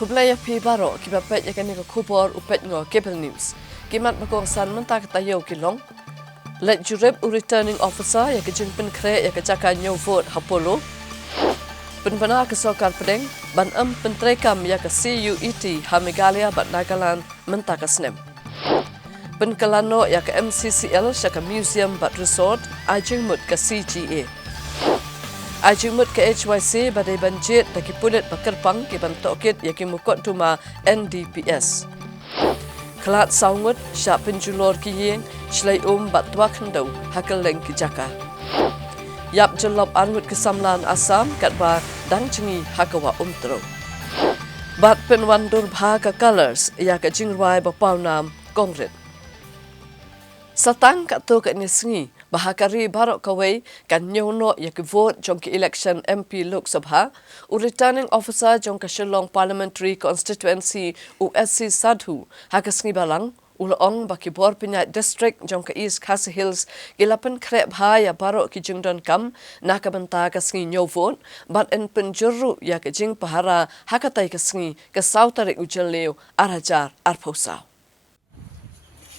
Kublaya pi baro kiba pet yakani ko kubor upet ngo cable news. Kimat makong san menta katayo kilong. Let jureb returning officer yakajin pen kre yakajaka nyo vote hapolo. Penpana kesokar pedeng ban pentrekam yak CUET Hamigalia bat Nagaland menta kasnem. Penkalano yak MCCL syaka museum bat resort ajeng mut ke CGA. Ajumut ke HYC badai banjir daki pulit bakerpang ki bantokit yaki mukot tuma NDPS. Kelat saungut syak penjulor ki yeng shlai bat tuak hendau hakal leng ki jaka. Yap jelop angut kesamlan Asam kat ba dang cengi hakawa umtro. Bat penwandur bhaga colors yak jingrai bapau nam kongrit. Satang kat to kat nisngi bahakari barok kawai kan nyono yak vote jong ki election MP Lok Sabha returning officer jong ka Shillong Parliamentary Constituency USC Sadhu hakasngi balang ulong baki bor pinyat district jong ka East Khasi Hills gilapan krep ya barok ki jingdon kam nakabanta kasngi nyo vote bat en penjuru yak jing pahara hakatai kasngi ka South Tarik ujaleo arajar arposau.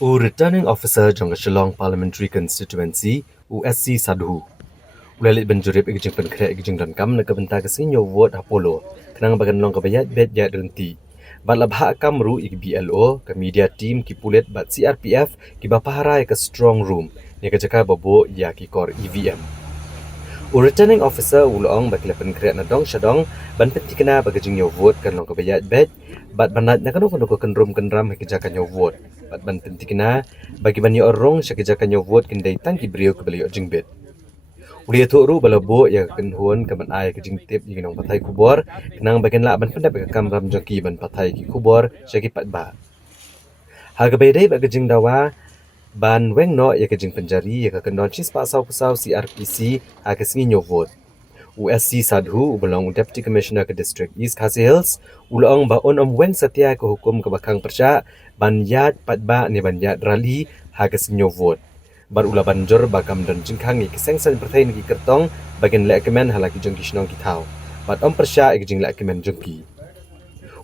Returning officer jong Shillong Parliamentary Constituency USC Sadhu. Ulalit benjurip ikjing penkrek ikjing dan kam nak benta kesinyo vote Apollo. Kenang bagan long kebayat bet ya denti. Bat labha kamru ik BLO ke media team ki pulet bat CRPF ki bapaharai ke strong room. Ni ke jaka bobo ya ki kor EVM. Returning officer ulong bak lepen krek na dong shadong ban peti kena bagajing yo vote kan long kebayat bet bat banat nak kanu kenrum ke jaka yo vote. Bat ban penti kena bagi ban yo orong syakijaka yo vote kendai tangki brio ke beliau jingbet. Ulia tu ru balabo ya kenhuan ke ban ai ke jingtip yi nong patai kubor kenang bagian la ban pendap ke kam ram joki ban patai ki kubor syaki pat ba. Harga bedai bagi jing dawa ban weng no ya ke jing penjari ya ke kendon cis pasau pasau CRPC ha ke singi yo vote. USC Sadhu belong Deputy Commissioner ke District East Khasi Hills ulong ba on weng setia ke hukum ke bakang persya ban yat patba ni ban yat rally ha ke sinyo vote bar ula banjor bakam dan jingkang ki sengsan pertai ni kertong bagian lek kemen halaki jong ki snong ki tau bat persya ik jing lek kemen jong ki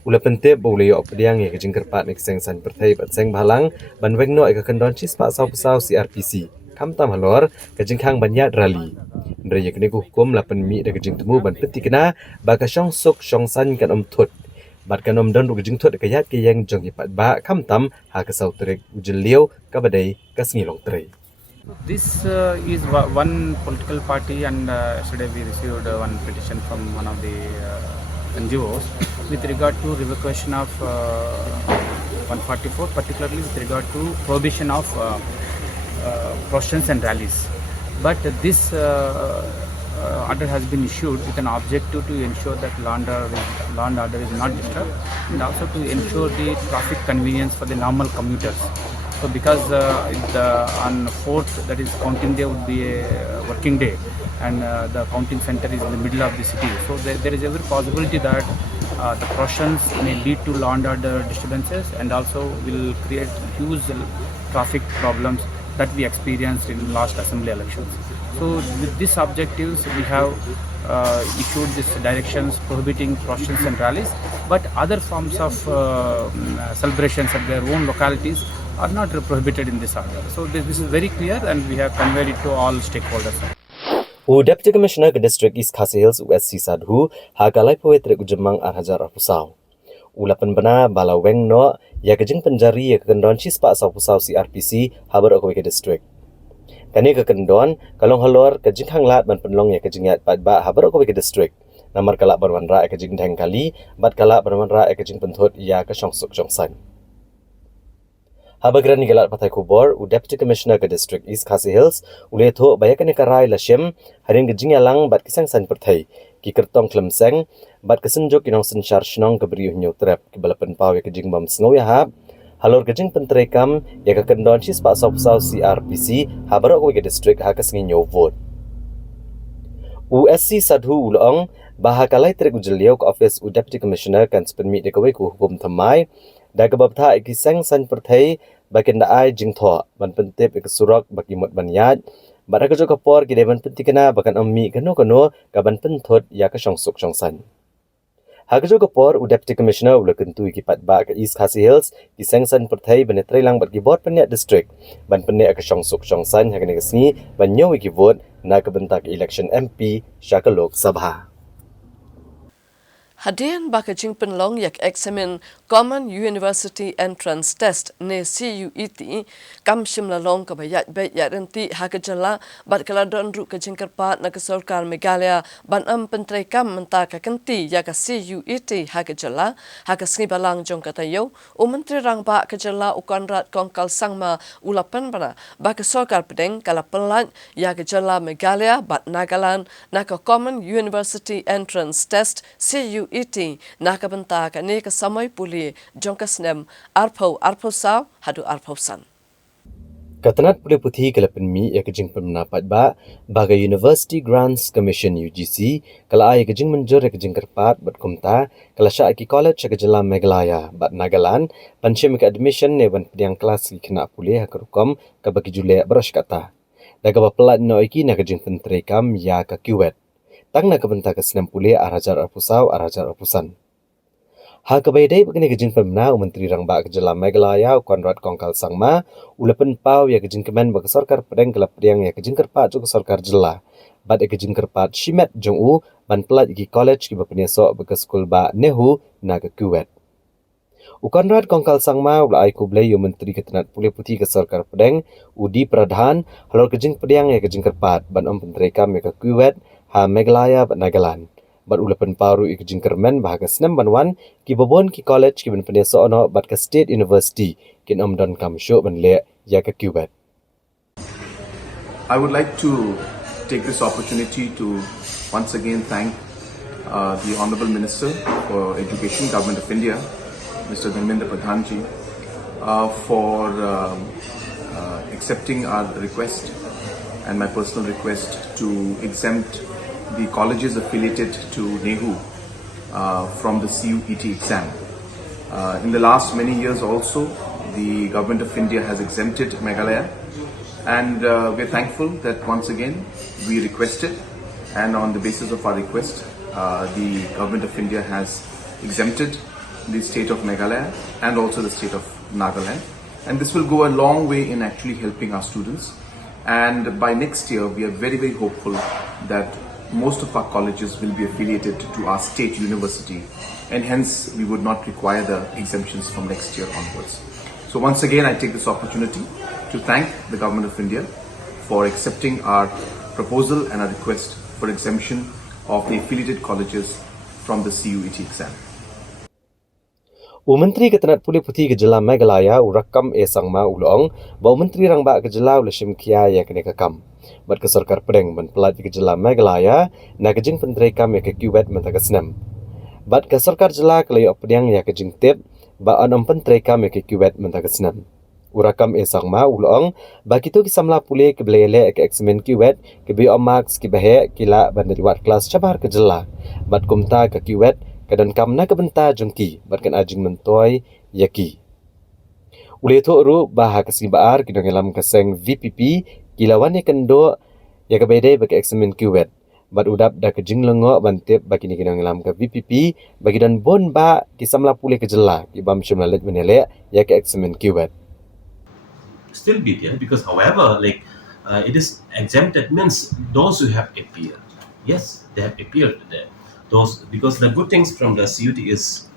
ula pente boleh yo opdiang ya ke jing kerpat ni sengsan pertai bat seng balang ban weng no ke kendon cis pak sau pasau CRPC kam tam halor ke jingkang ban yat rally Ndra yak ni hukum lapan mi da gejing temu ban peti kena baka syong sok syong san kan thut bat kan don gejing thut ka yat ke yang jong pat ba kam tam ha ka sau trek ujeliu ka badai ka sngi long trei. This is one political party and yesterday we received one petition from one of the NGOs with regard to revocation of 144 particularly with regard to prohibition of processions and rallies. But this order has been issued with an objective to ensure that law and order is not disturbed and also to ensure the traffic convenience for the normal commuters. So because on 4th, that is counting day, would be a working day and the counting center is in the middle of the city. So there is every possibility that the processions may lead to law and order disturbances and also will create huge traffic problems that we experienced in last assembly elections. So with these objectives, we have issued these directions prohibiting processions and rallies, but other forms of celebrations at their own localities are not prohibited in this order. So this is very clear and we have conveyed it to all stakeholders. Deputy Commissioner ke District East Khasi Hills USC Sadhu hagalai poet trek ujemang arhajar apusau. Ulapan bana bala weng no ya kejing penjari ya kendon cis pak sau pusau CRPC habar ok ke district. Kani ke kendon kalong halor kejing hanglat ban penlong ya kejing yat pat ba habar ok ke district. Namar kalak berwanra ya kejing dheng kali bat kalak berwanra ya kejing penthut ya ke syongsuk syongsan. Habagran ni galat patai kubor Deputy Commissioner ke District East Khasi Hills ule tho bayakan ka rai la shem harin kejing yalang bat kisang san perthai ki kertong klemseng bat kesenjuk inong sensyar shnong ke beriuh nyo trap ke balapan pau ya kejing bam sngau ya hab halor kejing pentrekam ya ke kendon cis pak sau pasau CRPC habarok ke district ha kesngi nyo vote USC Sadhu ulong bahakalai trek ujeliau ke office Deputy Commissioner kan sepenmi de kawai ku hukum thamai da ke babtha ikisang san perthai bakin da ai jing tho ban pentip ik surak baki mot ban yat Bada kerja kapor kita ban penti kena bahkan ammi keno ka ban penthot ya ka syongsuk syongsan. Hagajo kapor u Deputy Commissioner ula kentu ikipat ba ke East Khasi Hills ki sengsan perthai bane trailang bat ki bot penyak district ban penyak ke song san hagane kesni ban nyaw ki vote na ke bentak election MP Shaka Lok Sabha. Hadian baka jingpen long yak examine Common University Entrance Test ne CUET kam shimla long ka bayat bayat renti hakajala bat kaladon ru ka jingkarpat na kesorkar Meghalaya ban pentrai kam menta ka kenti ya ka CUET hakajala hakasngi balang jong katayo o menteri rang ba kajala ukanrat kongkal sangma ulapan bana baka sorkar pedeng kala pelat ya kajala Meghalaya bat Nagaland na ka Common University Entrance Test CUET nakabenta ka ne ka samay puli jongkasnem arpo saw hadu arpo san. Katanat puli puthi kala penmi ya kejing pemenapat ba bagai University Grants Commission UGC kala ay kejing menjur ya kejing kerpat bat kumta kala sya ki college ya kejela Meghalaya bat Nagaland pansyam ka admission ne ban pediang kelas ki kena puli ha kerukom ka bagi jule beros kata. Daga ba pelat no iki na kejing pentrekam ya ka kiwet. Tang na kabenta ka senam puli arajar arpusaw arajar arpusan. Ha kabaydai begini kejing pemna Menteri Rang Ba Kejela Meghalaya Konrad Kongkal Sangma ulapan pau ya kejing kemen bagi sorkar pedeng kelap pedang ya kejing kerpat juga sorkar jela. Bad ya kejing kerpat Shimet Jong U ban pelat iki college ki bapeniasok bagi skul ba Nehu na ke Kuwait. Konrad Kongkal Sangma ula ai kublai yu Menteri Ketenat Pulih Putih ke sorkar pedeng Udi Pradhan halor kejing pedang ya kejing kerpat ban pentrekam ya ke Kuwait ha Meghalaya bat Nagaland. Bat ulapan paru ik jingkermen bahaga senam banwan ki bobon ki college ki ben peneso ono bat ke State University kin don kam show ben le ya ke Kuwait. I would like to take this opportunity to once again thank the Honourable Minister for Education, Government of India, Mr. Dharmendra Pradhanji, for accepting our request and my personal request to exempt the colleges affiliated to NEHU from the CUET exam. In the last many years also, the Government of India has exempted Meghalaya, and we're thankful that once again we requested, and on the basis of our request, the Government of India has exempted the state of Meghalaya and also the state of Nagaland, and this will go a long way in actually helping our students. And by next year, we are very, very hopeful that most of our colleges will be affiliated to our state university, and hence we would not require the exemptions from next year onwards. So once again, I take this opportunity to thank the Government of India for accepting our proposal and our request for exemption of the affiliated colleges from the CUET exam. Menteri Ketenat Pulih Putih Kejela Meghalaya urakam sangma ulong ba Menteri Rang Ba Kejela ulashim kia ya kene kakam. Bat ke sorkar pedeng ban pelat Kejela Meghalaya na kejing pentrekam ya ke Kuwait mentagasnam. Bat ke sorkar jela kelayo pedang ya kejing tip ba anom pentrekam ya ke Kuwait mentagasnam. Urakam sangma ulong ba kitu kisamla pulih ke belele ke eksamen Kuwait ke bi max ki bahe kila ban diwat kelas cabar Kejela. Bat kumta ke Kuwait kadan kam na kebenta jengki batkan ajing mentoy yaki. Ule tu ru bah kesibaar kidong elam keseng VPP kilawan ya kendo ya kebedai bagi eksamen Kuwait. Bat udap dah kejing lengo bantip bagi ni kidong elam ke VPP bagi dan bon ba kisamla pulih Kejela kibam syumlalet menelek ya ke eksamen Kuwait. Still be there because however it is exempted means those who have appeared, yes, they have appeared there. Those, because the good things from the CUT is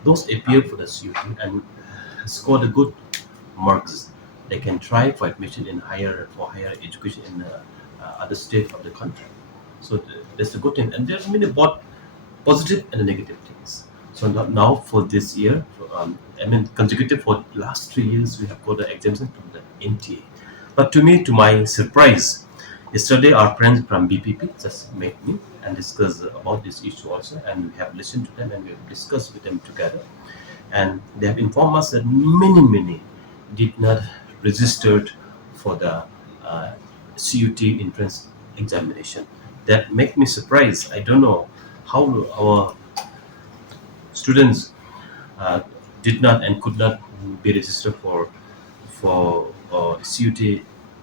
those appear for the CUT and scored a good marks, they can try for admission in higher education in other states of the country. So that's a good thing, and there's many both positive and negative things. So now for this year, consecutive for last 3 years, we have got the exemption from the NTA. But to my surprise, yesterday our friends from BPP just met me and discuss about this issue also, and we have listened to them and we have discussed with them together, and they have informed us that many did not registered for the CUT entrance examination. That make me surprised. I don't know how our students did not and could not be registered for CUT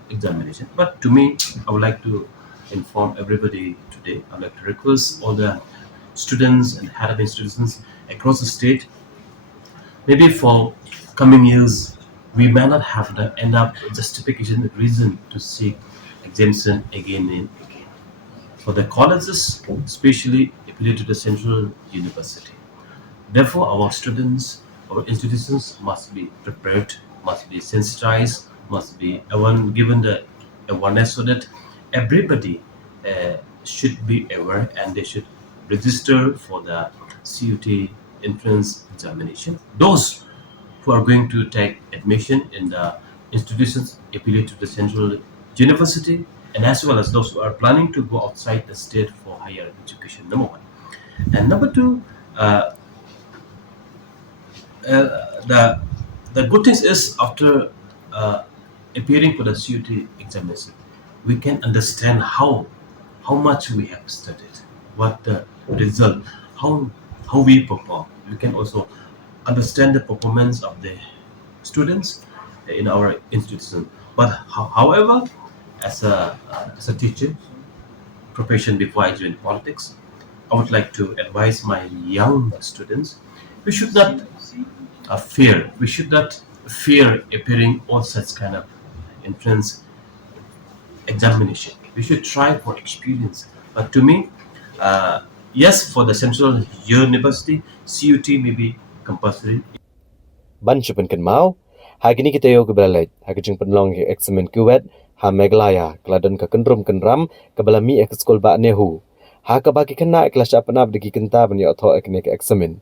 examination. But to me, I would like to inform everybody today. I'd like to request all the students and head of institutions across the state. Maybe for coming years, we may not have the enough justification reason to seek exemption again and again. For the colleges, especially affiliated to the central university. Therefore, our students, our institutions must be prepared, must be sensitized, must be given the awareness so that everybody should be aware and they should register for the CUT entrance examination. Those who are going to take admission in the institutions affiliated to the central university, and as well as those who are planning to go outside the state for higher education. Number one, and number two. Uh, uh, the the good thing is after uh, appearing for the CUT examination, we can understand how much we have studied, what the result, how how we perform. We can also understand the performance of the students in our institution. But however, as a teacher profession before I joined politics, I would like to advise my young students: we should not fear. We should not fear appearing all such kind of entrance examination. We should try for experience. But to me, yes, for the central university, CUT may be compulsory. Ban chupan kan mau, ha kini kita yo ke belalai, ha kejeng penlong ke eksamen kuwet, ha meglaya, keladon ke kendrum kenram, ke belami ek skol ba nehu. Ha ke bagi kena kelas apanap degi kenta bani otho ekne ke eksamen.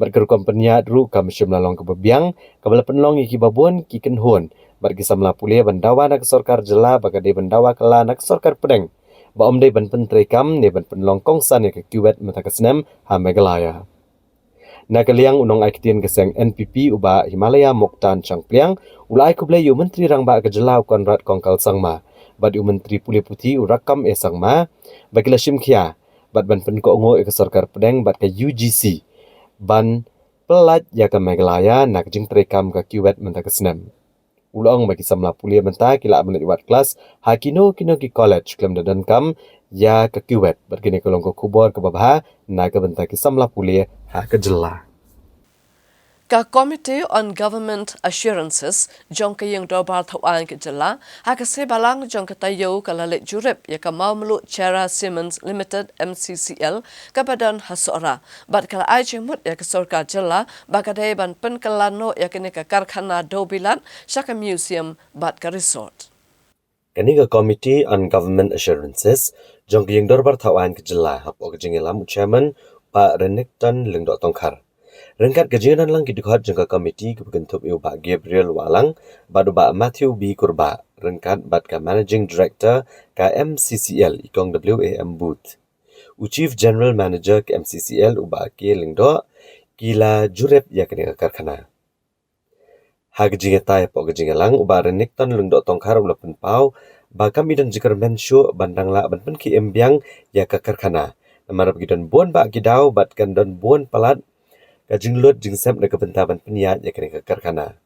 Berkerukan peniat ru kam syemlalong ke bebiang, ke bela penlong iki babun ki kenhun, bergi samla pulia bandawa nak sorkar jela bagade bandawa kala nak sorkar pedeng. Ba om dei ban pentrekam ne ban penlong kongsan ke kuwet mata kesnem ha meglaya. Nakaliang unong aikitian keseng NPP uba Himalaya Moktan Changpliang ulai kublai yu menteri rangba kejelau Konrad Kongkal Sangma bad yu menteri Puli Putih urakam Sangma bagi lashim kia bad ban penko ngo ke sarkar pedeng bad ke UGC ban pelat ya ke Meghalaya nak jing terekam ke kiwet menta ke senem ulong bagi samla Puli menta kila menit wat kelas hakino kino ki college klem dan kam ya ke kiwet bad kini kolong ko kubor ke babha na ke benta ki samla Puli ha ke jela. Ka Committee on Government Assurances jong ka yung dobar thawaan ke jala ha ka se balang jong ka tayo ka lalit jurip ya ka maumlu Chera Siemens Limited MCCL ka badan hasora bat kala ay jemut ya ka sorka jala bagade ban penkalano ya kini ka karkhana dobilat sa ka museum bat ka resort. Kani ka Committee on Government Assurances jong ka yung dobar thawaan ke jala hap o ka jingilam chairman Pak Renekton Lengdok Tongkar. Rengkat kejian lang kidikhat jangka komiti kebentuk iu Pak Gabriel Walang badu Pak Matthew B. Kurba rengkat bat ka Managing Director ka MCCL ikong WAM Booth. Chief General Manager ke MCCL uba ke lingdo kila jurep ya kini ka karkhana. Ha kejinga tai po kejinga lang uba Renekton Lengdok Tongkar ula penpau ba kami dan jikar mensyo bandang la ban pen ki embyang ya ka karkhana. Namarap gidan buan ba gidau bat kan dan buan palat kajing lot jing sem de kebentaban peniat ya kene ke karkhana.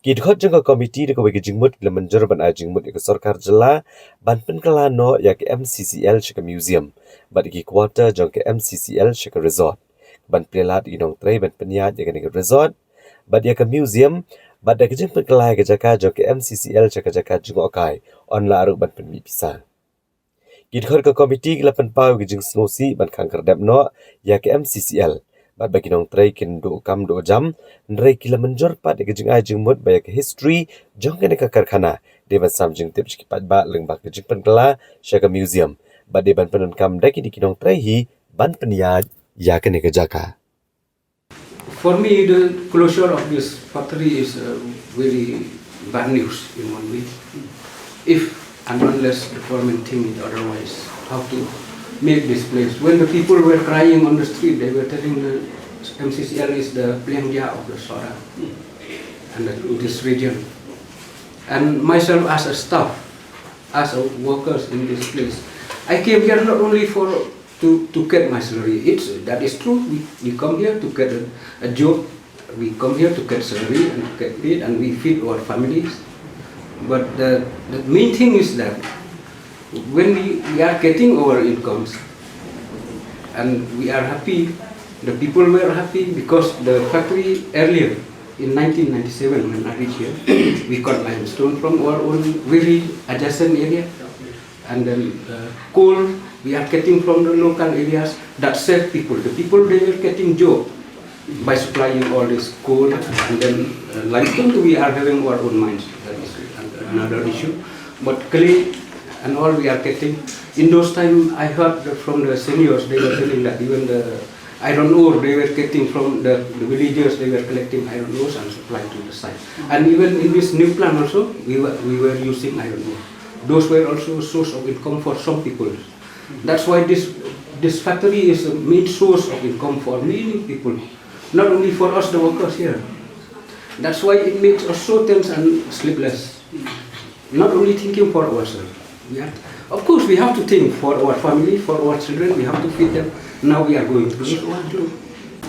Kidkhot jeng ke komiti de ke jingmut le menjer ban ajingmut ke sarkar jela ban pen kelano ya ke MCCL ke museum bat ki quarter jeng ke MCCL ke resort ban pelat inong tray ban peniat ya kene ke resort bat ya ke museum bat de jing pen kelai ke jaka jeng ke MCCL ke jaka jing okai on la aru ban pen mi pisah. Kidkhot ke komiti le pen pau ke jing snosi ban kangker depno ya ke MCCL bat bagi nong tray kin do kam do jam nrai kila menjor pat de jing ai jing mut ba ke history jong ke ka karkhana de ban sam jing tip pat ba leng ba ke jing pen kala sha ka museum ba de ban pen kam da ki nong tray hi ban penia ya ke ne ka jaka. For me, the closure of this factory is very bad news in one way. If and unless the government think otherwise, how to make this place. When the people were crying on the street, they were telling the MCCL is the Pliangja of the Sora and this region. And myself as a staff, as a workers in this place, I came here not only to get my salary. That is true. We come here to get a job. We come here to get salary and get paid, and we feed our families. But the main thing is that when we are getting our incomes, and we are happy. The people were happy because the factory earlier in 1997 when I reached here, we got limestone from our own very adjacent area, and then coal we are getting from the local areas that serve people. The people, they were getting job by supplying all this coal, and then limestone we are having our own mines. That is another issue. But clay and all we are getting. In those times, I heard from the seniors, they were telling that even the iron ore they were getting from the villagers, they were collecting iron ores and supplying to the site. And even in this new plant also, we were using iron ore. Those were also a source of income for some people. That's why this factory is a main source of income for many people, not only for us the workers here. That's why it makes us so tense and sleepless. Not only thinking for ourselves. Yeah. Of course, we have to think for our family, for our children. We have to feed them. Now we are going to do what to do.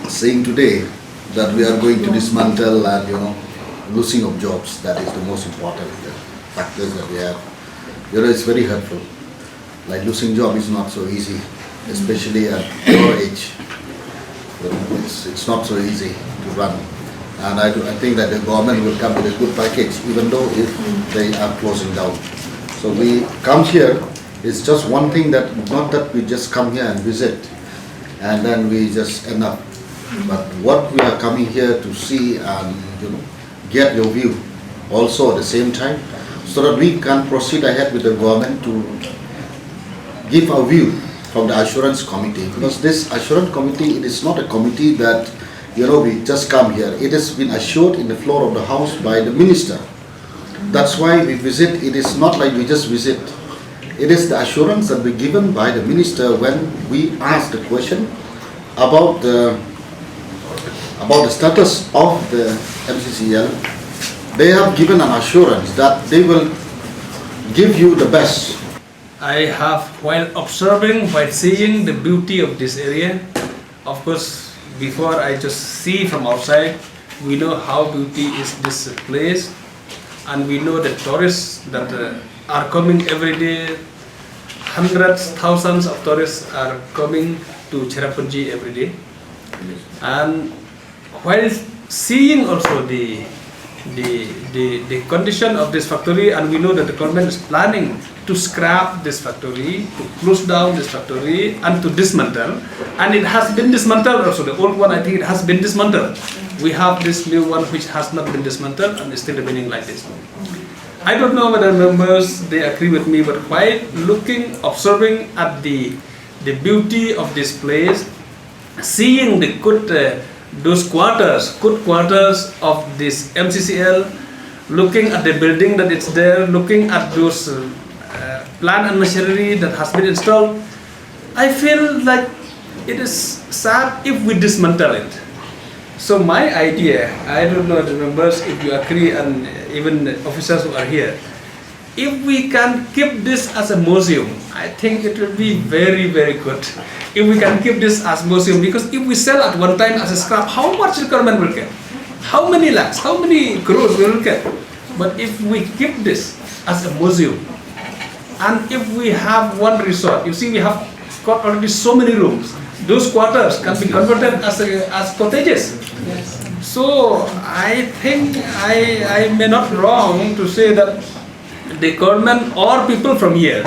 Saying today that we are going to dismantle and losing of jobs, that is the most important factors that we have. It's very hurtful. Like losing job is not so easy, especially at your age. It's not so easy to run. And I think that the government will come with a good package, even though if they are closing down. So we come here, it's just one thing that, not that we just come here and visit and then we just end up. But what we are coming here to see and get your view also at the same time, so that we can proceed ahead with the government to give our view from the assurance committee. Because this assurance committee, it is not a committee that we just come here. It has been assured in the floor of the house by the minister. That's why we visit. It is not like we just visit. It is the assurance that we given by the minister when we ask the question about the status of the MCCL. They have given an assurance that they will give you the best. I have, while observing, while seeing the beauty of this area, of course, before I just see from outside, we know how beauty is this place, and we know the tourists that are coming every day. Hundreds, thousands of tourists are coming to Cherrapunji every day. And while seeing also the condition of this factory, and we know that the government is planning to scrap this factory, to close down this factory and to dismantle, and it has been dismantled also. The old one, I think it has been dismantled. We have this new one which has not been dismantled and is still remaining like this. I don't know whether members they agree with me, but while looking, observing at the beauty of this place, seeing the good quarters of this MCCL, looking at the building that it's there, looking at those plant and machinery that has been installed, I feel like it is sad if we dismantle it. So my idea, I don't know the members if you agree, and even the officers who are here, if we can keep this as a museum, I think it will be very, very good. If we can keep this as museum, because if we sell at one time as a scrap, how much the government will get? How many lakhs? How many crores we will get? But if we keep this as a museum, and if we have one resort, you see we have got already so many rooms. Those quarters can be converted as cottages. Yes. So I think I may not wrong to say that the government or people from here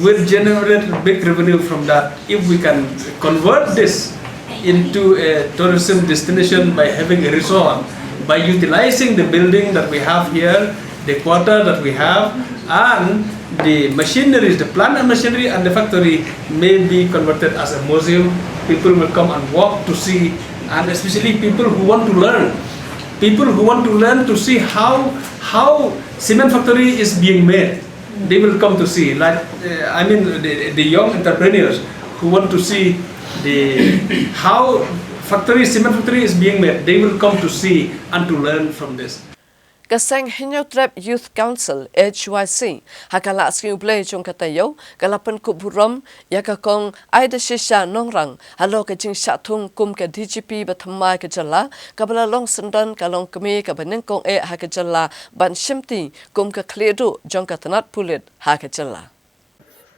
will generate big revenue from that if we can convert this into a tourism destination by having a resort, by utilizing the building that we have here, the quarter that we have, and the machineries, the plant and machinery and the factory may be converted as a museum. People will come and walk to see, and especially people who want to learn. People who want to learn to see how cement factory is being made. They will come to see, like the young entrepreneurs who want to see how cement factory is being made. They will come to see and to learn from this. Kaseng Hinyotrep Youth Council HYC hakala sking play chung katayo kalapan kuburam yakakong aida shisha nongrang halo ka jing shatung kum ka DGP bathamai ka jala kabala long sandan kalong kami ka baneng kong ha ka jala ban shimti kum ka kledu jong ka tanat pulit ha ka jala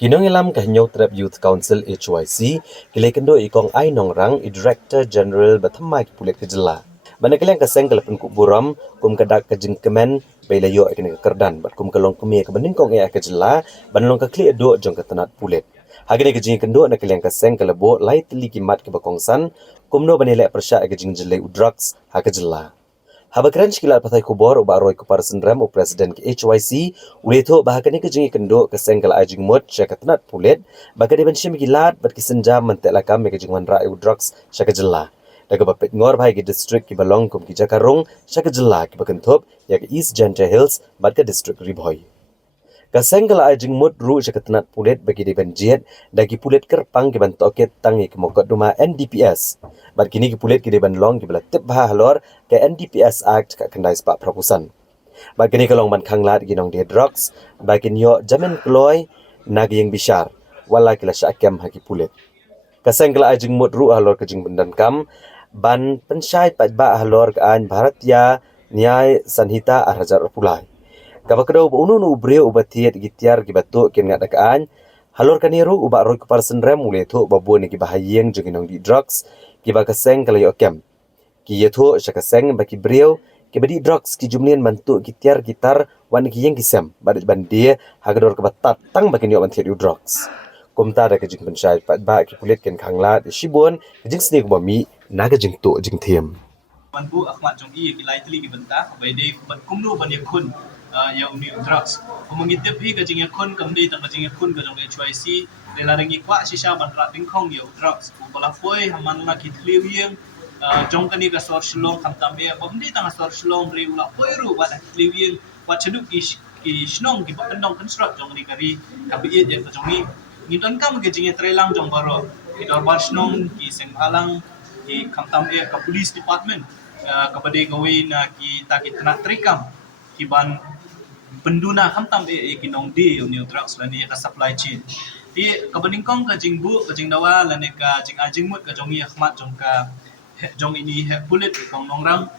Kinong ilam kahnyaw trap Youth Council HYC, kilay kendo ikong ay nongrang i-Director General Batamay Kipulit Kejela. Banakalang kaseng kalapun kuburam, kum kadak kajing kemen, baylayo ikan kerdan, bat kum kalong kumia kebening kong ia Kejela, banalong kakli edo jong ketenat pulit. Hagini kajing kendo nakalang kaseng kalabo, lai teli kimat kebakongsan, kumno banilai persya kajing jelai udrugs ha Kejela. Habakran sekilat patai kubor ubak roy kuparsen rem u presiden ke HYC uleto bahakani kejingi kendo keseng kala ajing mut syaka tenat pulit baka di bensyim gilat bat kisenja mentek lakam me kejing wan rai u drugs syaka jela daga bapet ngor bahai ke distrik ki balong kum ki jakarong syaka jela ki bakentup ya ke East Gentle Hills bat ke distrik Riboy. Kaseng kala ajing mut ru syaka tenat pulit bagi di benjiet dagi pulit kerpang ki ban toket tangi ki mokot duma NDPS. Bat kini ki pulit ki di ban long ki bala tip bah halor ke NDPS Act ka kendai sepak prapusan. Bat kini kalong ban khanglat ginong dia drugs bakin yo jamin kloy nagi yang bishar wala kila syakem haki pulit. Kaseng kala ajing mut ru halor kejing bendan kam ban pensyai pat ba halor kaan Bharatiya Nyay Sanhita Arhajar Pulai. Kapa kedau unun ubreu ubatiet gitiar gibatuk kin ngat dakaan halor kaniru ubak roy kuparsen rem mulai tu babu ni gibahayeng joginong di drugs giba kaseng kala yo kem ki yetu syakaseng baki breu kibadi drugs ki jumlien mantuk gitiar gitar wan ki yeng kisem badat bandia hagador kebatat tang baki yo bantiet yu drugs kumta da kejing pensyai pat ba ki kulit ken khanglat shibun kejing sni kubami naga jing tu jing thiam Ban bu akhmat jong i kilai teli ki benta bai dei ban kumnu ban yakun ya uni drugs mengitip hi ka jing yakun kam dei tang jing yakun ka jong HYC de la ringi kwa shisha ban ra ding khong ya drugs ku bala poi haman la ki tliu yeng jong kani ka sor shlong kham tam be bam dei tang sor shlong ri ula poi ru wa tliu yeng wa cheduk ki shnong ki ban nong construct jong ni kari ka bi ye ka jong ni don kam ke jing trelang jong baro ki dor bar shnong ki seng halang ki kham tam be ka police department kepada gawin kita nak terikam kiban penduna hamtam kinong di new drugs lani ka supply chain di kabandingkong ka jingbu ka jingdawa lani ka jing ajingmut ka jongi ahmat jong ka jong ini pulit kong nongrang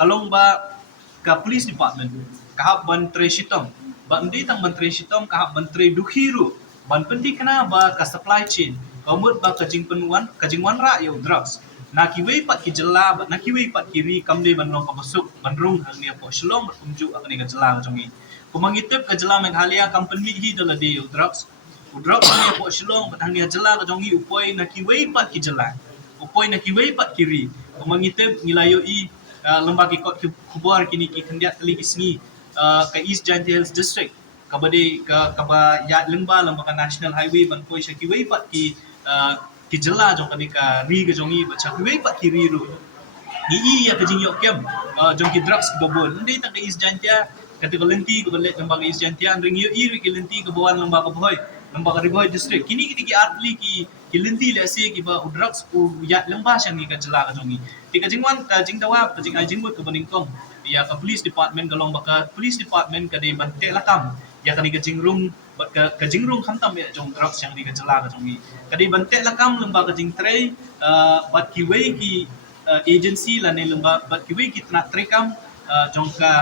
kalong ba ka police department kahap ban tre sitom ba ndi tang ban tre sitom kahap ban tre dukhiru ban pendi kana ba ka supply chain kamut ba ka jing penwan ka jingwan ra yo drugs na kiwei pat ki jela na kiwei pat kiri kamde banong ka masuk bandrung hangnia po shlong berkunju akani ka jela jongi pemangitip ka jela meghalaya company hi dala de drugs drugs ni po shlong hangnia jela ka jongi upoi na kiwei pat ki jela upoi na kiwei pat kiri pemangitip nilayo i lembaga kot kubuar kini ki kendiat teli kisni ka East Gentle Hills district kabade ka kaba ya lembaga national highway ban poi kiwei pat ki kijela jong kani ka ri ga jongi bacha kuwei pat kiri ru ni ya ka jing yok kem jong ki drugs babon ndi ta ka is jantia kata lenti ko balet lembaga is jantia ring yo iri ki lenti ko bawan lembaga riboy district kini ki atli ki lenti le se ki ba drugs u ya lemba syang ni ka jela ka jongi ti ka jingwan ka jing dawa ka jing ajing mut ka baningkong ya ka police department galong baka police department ka de bante lakam ya kani ka jingrung bat ka jingrung khamtam ya jong drugs yang di ka jela ka jongi kadi bante lakam lembaga jing tray bat kiwei ki agency la ne lembaga bat kiwei ki tnak trekam jong ka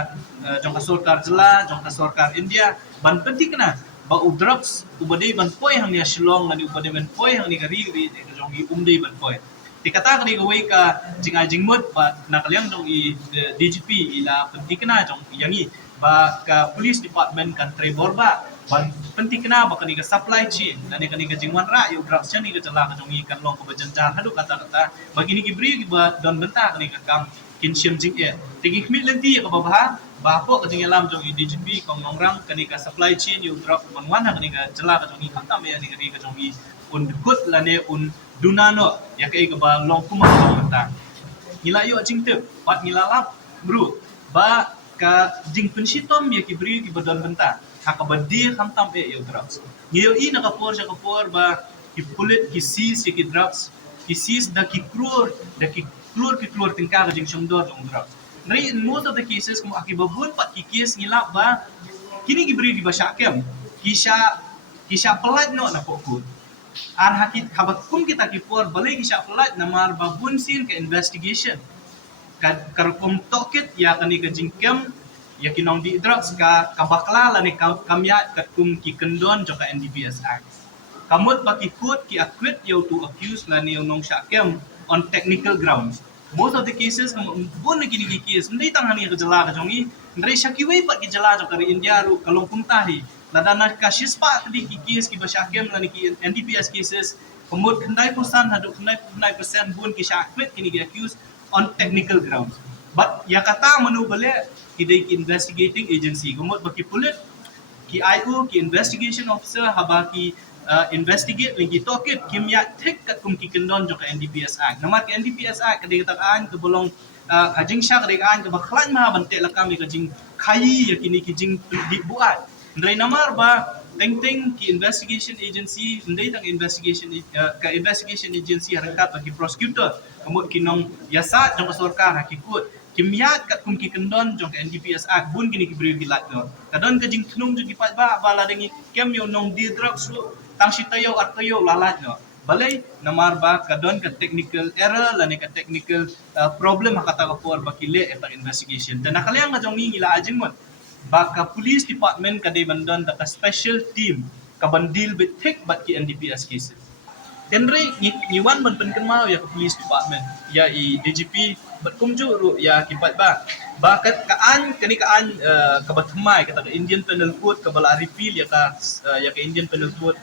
sarkar jela jong ka sarkar India ban penting kena ba drugs ubade ban poi hang ni shillong ngani ubade ban poi hang ni ka ri ka jongi umdei ban poi dikata kani gawai ka jing mut ba nakaliang jong i DGP ila penting kena jong yangi ba ka police department kan Trevor ba ban penting kena ba kani ka supply chain dan kani ka jingwan ra yo drugs ni ka jala ka jongi kan long ko bajanjar hadu kata bagi ni gibri ba don benta kani ka kam kinshim jing e tigi khmit lenti ka ba po ka jing alam jong i DGP kong nongrang kani ka supply chain yo drugs ban wan kani ka jala ka jongi khatam ya ni ka jongi un kut lane un dunano ya kai ka ba long kuma jong benta ngila yo jing te bat ngilala bro ba ka jing pensitom ya kibri ki badon benta hakabadi khamtam yo drugs ngiyo i nakapor ba ki pulit ki sis ki drugs ki sis da ki klur tingka ka jing sumdor jong drugs nari in most of the cases kung akibabun pat ki case ngila ba kini gibri di basyakem kisha pelat no na pokut an hakit habakum kita kipor balai kisha pelat namar babun sin ke investigation karpom toket ya kani ka jingkem ya kinong di drugs ka kabakla la ni kamya katum ki kendon joka NDPS Act Kamut baki court ki acquit you to accuse la ni nong syakem on technical grounds. Most of the cases bon lagi ni case ndai tang hani ke jela ka jongi ndai syakiwe pat ki jela jo kari India ru kalong puntahi la dana ka shispa di ki case ki basyakem la ni ki NDPS cases kamut khandai persen hadu khandai persen bon ki syakmet kini ki accuse on technical grounds. But ya kata menu bale ki investigating agency kamut baki pulit ki IO ki investigation officer habaki investigate lagi tokit kimya tek kat kum ki kendon jo ka NDPS Act namat ka NDPS Act kadai takaan ke bolong kajing syak kadai kaan ke bakhlan ma bante lakam ki kajing khai yakini ki jing di buat ndai namar ba teng ki investigation agency ndai tang investigation ka investigation agency harakat bagi prosecutor kemud kinong yasa jo ka sarkar hakikut kimyat kat kum ki kendon jong ka NDPS Act bun kini ki beri gilat no kadon ka jing knum ju gipat ba bala dengi kem yo nong di drugs lu tang sitayo at tayo lalat no balay namar ba kadon ka technical error la ni ka technical problem hakata ka por bakile eta investigation dan nakaliang ka jong ngila ajing mo baka police department kadai bandon da ka special team ka bandil bit thick bat ki NDPS cases Tenre ngiwan ban penken mau ya ke police department ya i DGP berkumju ru ya kipat ba kaan kani kaan ka batmai kata ke Indian Penal Code ka bala repeal ya ke Indian Penal Code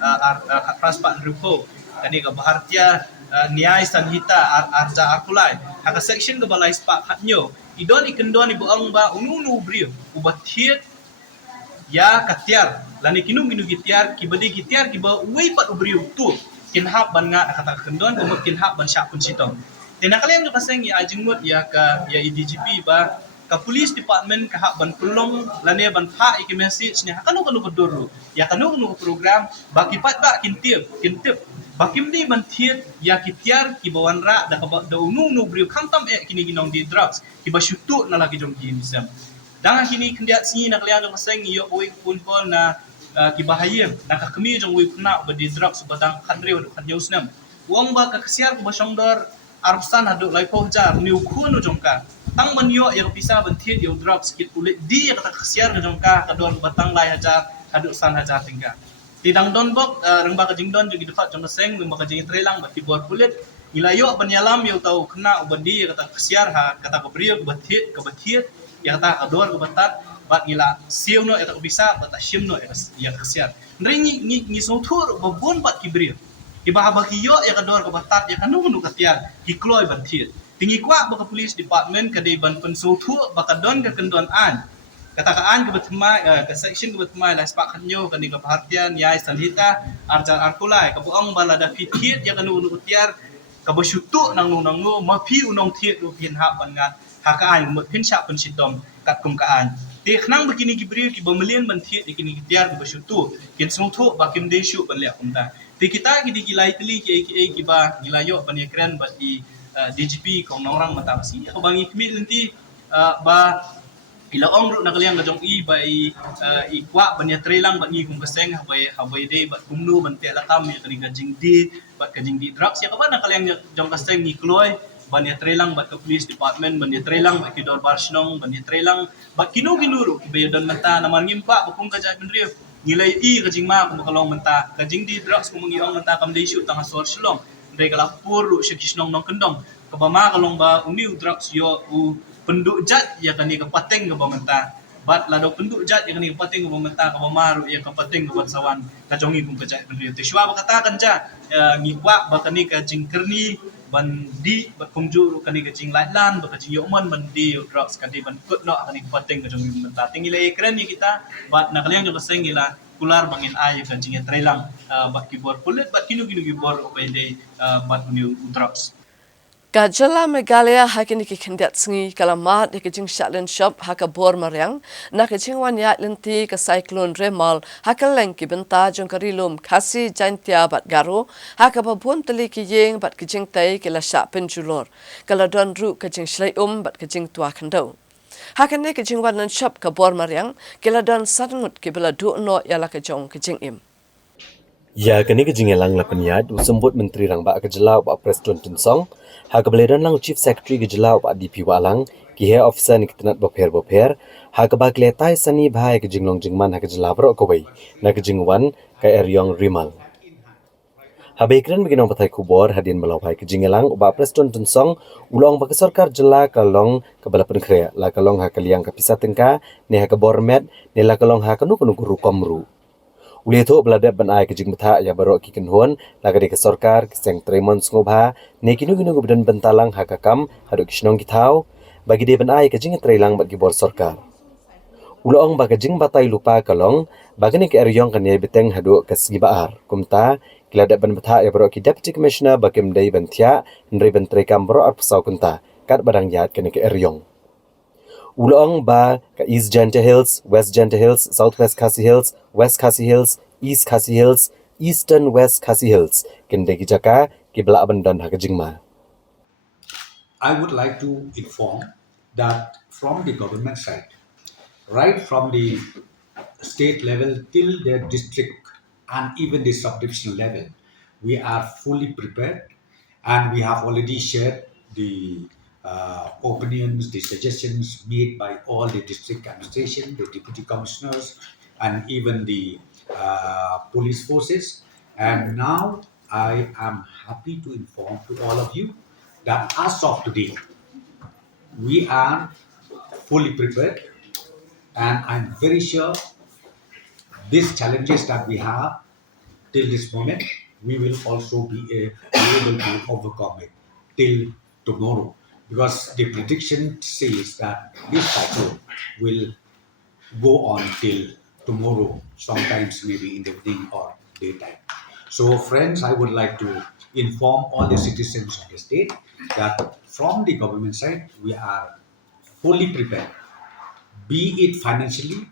praspa ruko kani ka bhartiya nyay sanhita arja akulai haka section ka bala ispa khatnyo idon ikendon ibuang ba unu brio ubathiet ya katiar lani kinum ginu gitiar kibadi gitiar kiba uwi pat ubrio tu kinhap ban nga kata kendon kumut kinhap ban syak pun sitong tina kalian jo kaseng ya ajingmut ya DGP ba ka police department ka hak ban pulong lane ban pha iki message ni kanu beduru ya kanu program ba kipat ba kintip bakim di ban thiet ya kitiar ki bawan ra da unu brio khamtam kini ginong di drugs ki ba syutu na lagi jong gi misam dang kini kendiat singi na kalian jo kaseng yo oi pun pol na kibahayim nakakami jong wi kuna badi drugs badang khandre wad khanyaus nam wong ba ka kasiar ko basongdor arsan hadu lai ko jar niu khunu jongka tang manyo ya pisa ban thiet yo drugs kit ulit di ya ka kasiar jongka kadon batang lai hajar hadu san hajar tingga tidang don bok rengba ka jingdon jong gidfat jong seng rengba ka jing trelang bati bor kulit ilayo ban yalam yo tau kena ubadi ya kata kasiar ha kata ko brio ka bathiet ya kata kador ko batat bat ngila siu no eta bisa bat shim no ya kasiar ringi ni sotur babon bat kibrir ki bahaba ki yo ya kador ko batat ya kanu nu katiar ki kloy ban thiet tingi kwa ba ka police department ka dei ban pen sotur ba ka don ka kendon an katakaan ka batma ka section ka batma la spak kanyo kani ka perhatian ya sanhita arjar arkulai ka buang bala da fikir ya kanu nu katiar ka basyutu nang nu mapi unong thiet lu pin ha ban nga hakaan mo pin sya pen sitom kat kum kaan ti khnang begini gibri ki bamelian ban thiet kini tiar ba syutu kin sungtho ba kim de syu ban le kumta ti kita ki digilai teli ki ba gilayo ban ekran ba di DGP kong orang mata si ko bangi kmi lenti ba ila ong na kaliang gajong ba i kwa ban ya trelang ba ni kum kaseng habai de ba kumnu ban te lakam ya kani gajing di ba gajing di drugs ya ka ba na kaliang jong kaseng ni kloy ban ya trelang bat ke police department ban ya trelang bat kidor barsnong ban ya trelang bat kinuru bayadon mata naman ngimpa bukung kajat benrio nilai kajing ma kum kalong mata kajing di drugs kum ngiong mata kam de shoot tang asor silong ndai kalapur ru syakisnong nong kendong kabama kalong ba uniu drugs yo u penduk jat ya kani ka pateng ka mata bat lado penduk jat ya kani ka pateng ka mata kabama ru ya ka pateng ka sawan kajongi kum kajat benrio te shwa ba kata kan ja ngikwa ba kani ka jingkerni bandi berkumju kani kajing latlan berkajing yoman bandi drugs kani ban kut no kani pateng kajong menta tingilai keren ni kita bat nakaliang jo kaseng gila kular bangin ay kajing trelang bat kibor pulit bat kinu kibor obede bat new drugs Gajala Megalia hakini ki kendat singi kalamat di kajing Shatland shop haka bor mariang na kajing wanya lenti ka cyclone remal haka leng ki benta jong karilum kasi jantia bat garo haka babun teli ki yeng bat kajing tai ki la sha penjulor kala don ru kajing shlai bat kajing tua kandau haka ne kajing wanan shop ka bor mariang kila don sadngut ki bela du no yala kajong kajing im Ya kani kajing elang la penyad usembut menteri rang ba kejelau ba Preston Tunsong ha kebeledan lang chief secretary kejelau ba DP walang ki he officer ni ketenat boper ha ke ba kletai sani bhai kajing long jingman ha kejelau ro ko wei na kajing wan ka eryong rimal Habikran biginong patay kubor hadin malawhay ke jingelang uba Preston tunsong ulong bagi sarkar jela kalong kabalapan krea la kalong ha kaliang kapisa tengka ne ha kabormet ne la kalong ha kanu kanu guru komru. Uli itu belada banai ke jing betha ya barok ki kenhon la kadi ke sarkar ke seng tremon ngobha ne kinu kinu gubdan bentalang ha kakam haduk kisnong kitau bagi dia banai ke jing trelang bagi bor sarkar. Ulong baga jing batai lupa kalong bagani ke eryong kan ye beteng haduk ke sibaar kumta kilada ban betha ya barok ki deputy commissioner bakim dai bantia ndre bentre kam bro ar pesau kunta kat badang yat kan ke eryong. Ulong ba ke East Janta Hills, West Janta Hills, Southwest Khasi Hills, West Khasi Hills, East Khasi Hills, Eastern West Khasi Hills kende ki jaka ki bela abandan ha ke jingma. I would like to inform that from the government side, right from the state level till the district and even the sub-divisional level, we are fully prepared and we have already shared the opinions, the suggestions made by all the district administration, the deputy commissioners, and even the police forces. And now I am happy to inform to all of you that as of today, we are fully prepared, and I'm very sure these challenges that we have till this moment, we will also be able to overcome it till tomorrow, because the prediction says that this cycle will go on till tomorrow, sometimes maybe in the evening or daytime. So, friends, I would like to inform all the citizens of the state that from the government side, we are fully prepared, be it financially,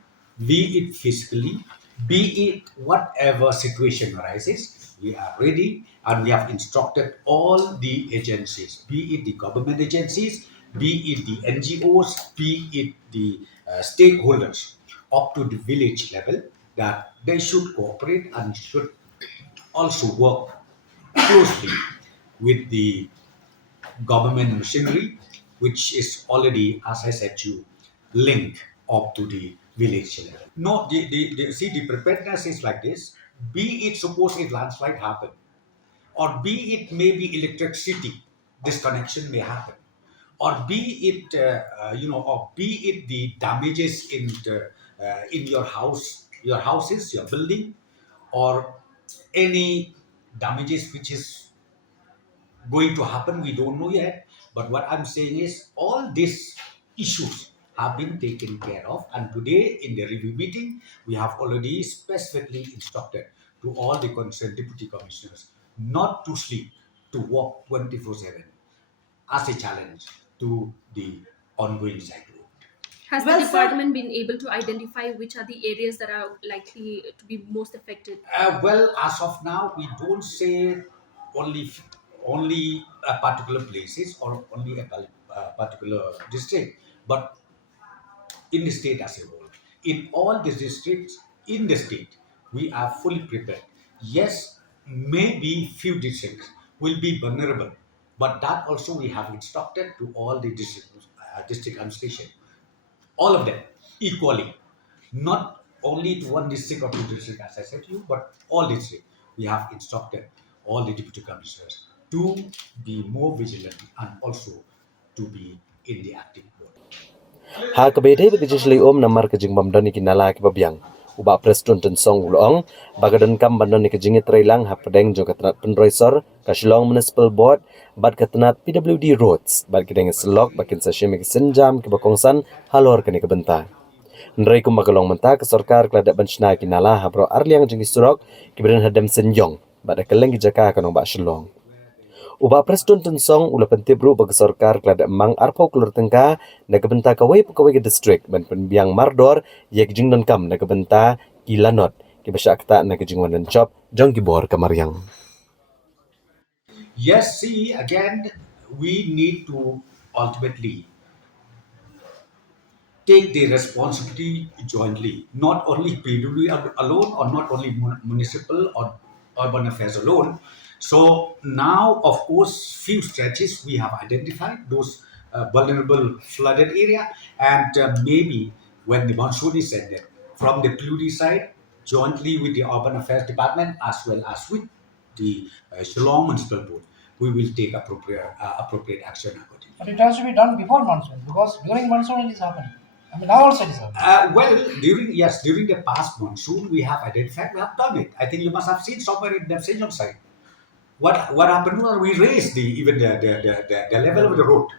be it physically, be it whatever situation arises, we are ready and we have instructed all the agencies, be it the government agencies, be it the NGOs, be it the stakeholders up to the village level, that they should cooperate and should also work closely with the government machinery, which is already, as I said to you, linked up to the village level. No, see, the preparedness is like this. Be it suppose if landslide happen, or be it maybe electricity disconnection may happen, or be it or be it the damages in your house, your houses, your building, or any damages which is going to happen, we don't know yet. But what I'm saying is all these issues have been taken care of, and today in the review meeting we have already specifically instructed to all the concerned deputy commissioners not to sleep, to work 24/7 as a challenge to the ongoing cyclone. Has the department been able to identify which are the areas that are likely to be most affected? Well, as of now, we don't say only only a particular places or only a particular district, but in the state as a whole. In all the districts in the state, we are fully prepared. Yes, maybe few districts will be vulnerable, but that also we have instructed to all the district administration, all of them equally, not only to one district or two districts, as I said to you, but all districts. We have instructed all the deputy commissioners to be more vigilant and also to be in the active mode. Ha kabede bagi jisli namar ke jing bamdan ki nala ki babiang uba Preston tunsong ulong bagadan kam bandan ke jingi trailang ha pedeng jo katrat penroisor ka Shillong Municipal Board bad katnat PWD roads bad kedeng selok bakin sa shime ke senjam ke bakongsan halor ke ni ke benta. Nrai kum bagalong menta ke sarkar kladak banchna ki nala ha bro arliang jingi surok ki beren hadam senjong bad keleng ki jaka kanong ba Shillong. Uba Preston tunsong ula pentibru bagi sarkar kelada mang arpau kelur tengka na kebenta kawai pekawai ke distrik ban penbiang mardor ye kejing non kam na kebenta kilanot ki basya kata na kejing wanan chop jong ki bor kamariang. Yes, see, again, we need to ultimately take the responsibility jointly, not only PWD alone or not only municipal or urban affairs alone. So now, of course, few stretches we have identified those vulnerable flooded area, and maybe when the monsoon is ended, from the PWD side, jointly with the urban affairs department as well as with the Shillong Municipal Board, we will take appropriate action accordingly. But it has to be done before monsoon, because during monsoon it is happening. I mean, now also it is happening. Well, during the past monsoon, we have identified, we have done it. I think you must have seen somewhere in the Senyong side. What happened was we raised the level of the road.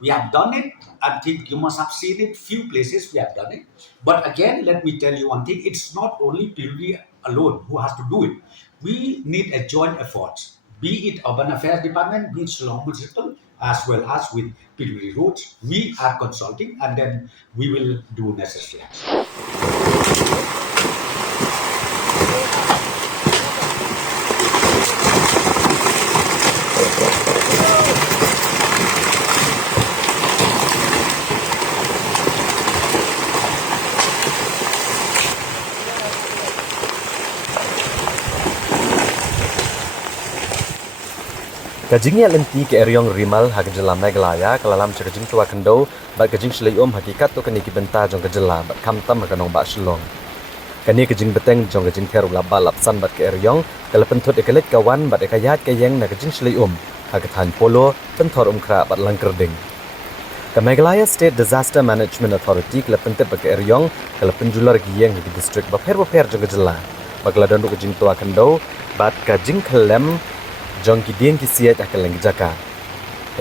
We have done it. I think you must have seen it. Few places we have done it. But again, let me tell you one thing. It's not only Pilgrim alone who has to do it. We need a joint effort. Be it Urban Affairs Department, be it Shillong Municipal, as well as with Pilgrim Roads. We are consulting, and then we will do necessary action. Kajingnya lenti ke eryong rimal hak jelam naglaya kalalam cakajing tua kendo bat kajing shlei hakikat tu kani kibenta jong kajela bat kamtam kanong ba shlong kani kajing beteng jong kajing teru laba lapsan bat ke eryong kala pentut ekalet kawan bat ekayat kayeng na kajing shlei hak tan polo pentor kra bat langkerding ke Meghalaya State Disaster Management Authority kala pentet bat ke eryong kala penjular giyeng di district baper jong kajela bakla dan kajing tua kendo bat kajing kelem jong kidien kisiat akan lagi jaka.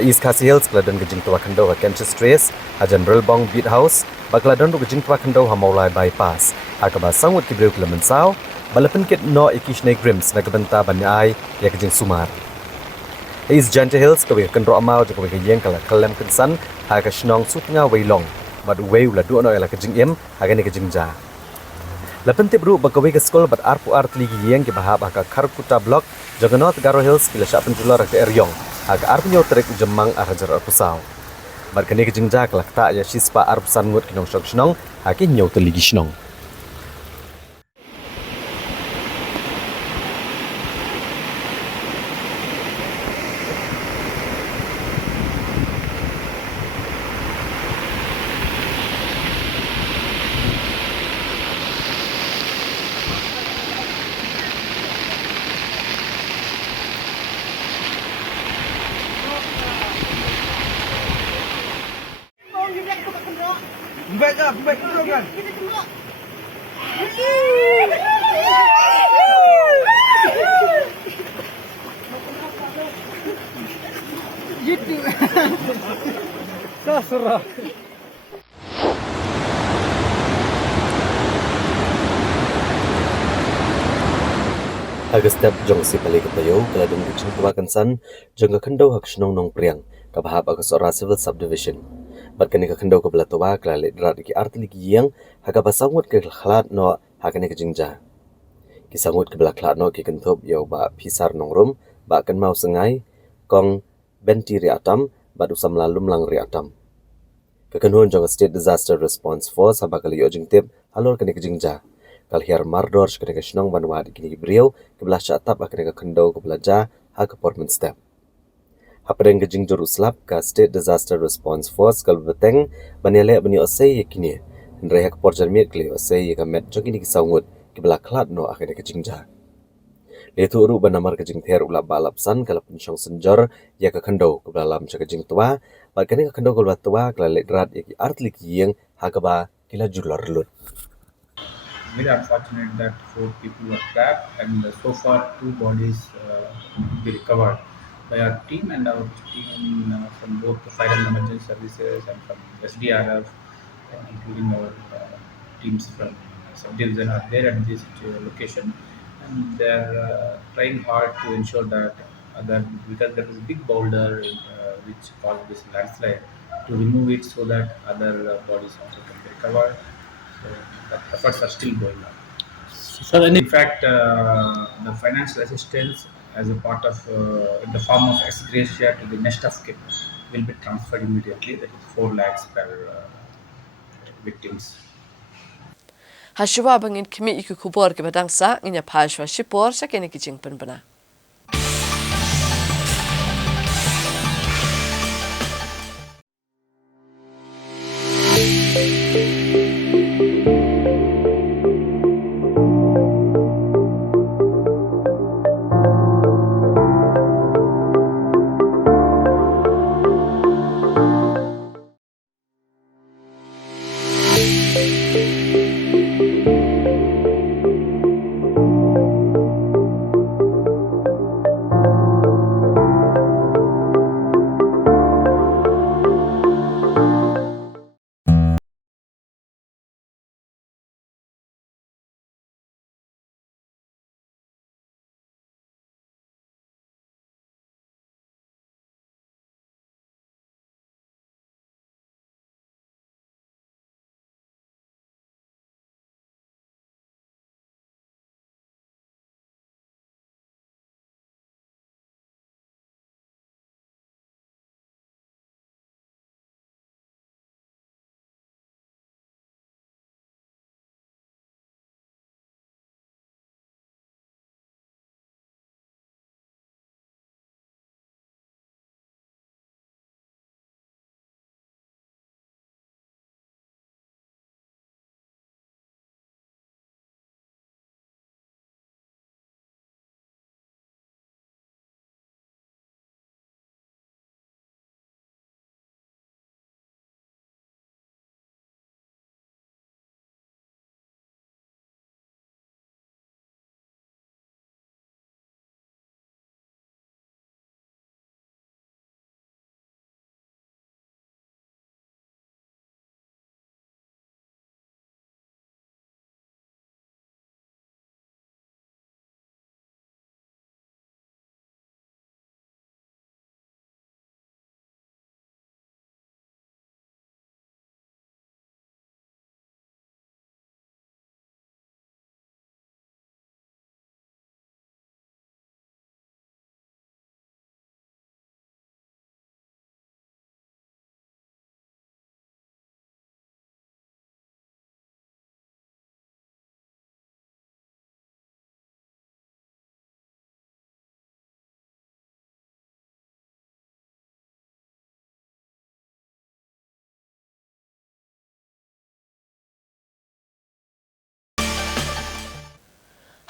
East Khasi Hills keladan kejing tua kendo ha Kemches Trace, ha General Bong Beat House, bakeladan kejing tua kendo ha Maulai Bypass, ha keba sangwut kibreu kelemensau, balapan kit no ikish ne grims na kebenta banyai ya kejing sumar. East Gentle Hills kewe kendro amau joko kejing kala kelem kensan ha ka shnong sutnga weilong, bad wei ula du no ela kejing im ha kene kejing ja. Lapan tibru bakawe ke skol bat arpu art ligi yang ke bahab ka Karkuta Block Jagannath Garo Hills kila sya penjular ke eryong ag arpunyo Tarik jemang arajar arpusau bar kene ke jingja kelak ta ya sispa arpusan ngut kinong shok shnong hakin nyo teligi shnong Agus step jong si pali ketayo keladung kecing tua kansan jong ke kendo hak shnong nong priang ke bahab agus ora civil subdivision bat kene ke kendo ke belatowa kelalik drat ki arti ligi yang hak basangut ke khlat no hakane ke jingja ki sangut ke belak khlat no ki kenthop yo ba pisar nong rum ba kan mau sengai kong benti ri atam bat usam lalum lang ri atam ke kenhon jong state disaster response force habakali yo jingtip halor kene ke jingja kal hiar mardor shkene ke shnong banwa di kini brio ke belah atap akene ke kendo ke belaja ha ke portman step hapreng ke jingjur uslap ka state disaster response force kal beteng baniale bani osei yakini ndre hak porjar mi kle osei ka met jogini ki saungut ke belah klat no akene ke jingja letu ru banamar ke jingther ulap balap san kala pensyong senjor ya ke kendo ke dalam ke jing tua ba kene ke kendo ke tua kala le drat yaki artlik yeng ha ke ba kila jular lut. Very unfortunate that 4 people were trapped, and so far 2 bodies be recovered by our team and our team from both the fire and emergency services and from SDRF, including our teams from sub-division are there at this location, and they are trying hard to ensure that because there is a big boulder which caused this landslide, to remove it so that other bodies also can be recovered. So the efforts are still going on. Sir, In fact, the financial assistance as a part of in the form of ex gratia to the nest of kin will be transferred immediately. That is 4 lakhs per victims. Hashwa bangin kimi iku kubor ke badangsa inya pashwa shipor sa kene ki jingpen bana.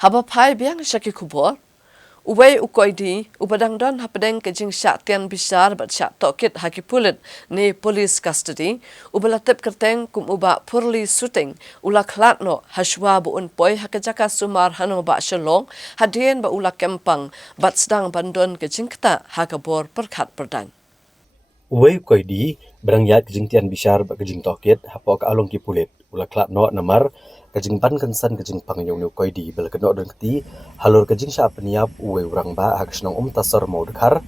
Haba pai biang syaki kubor. Uway ukoi di, ubadang don hapadeng kejing syak tian bisar bat syak tokit haki pulit ni police custody, ubalatip kerteng kum uba purli shooting, ula klatno hashwa bu unpoi hakajaka sumar hano ba shalong, hadien ba ula kempang, bat sedang bandon kejing keta hakabor perkat perdan. Uway ukoi di, berangyat kejing tian bisar bat kejing tokit, hapok along ki pulit, ula klatno namar, kejing pan kensan kejing pang yung ukoi di, bel kenok don keti, halur kejing syak peniap uwe urang ba hak senong tasar mau dekhar,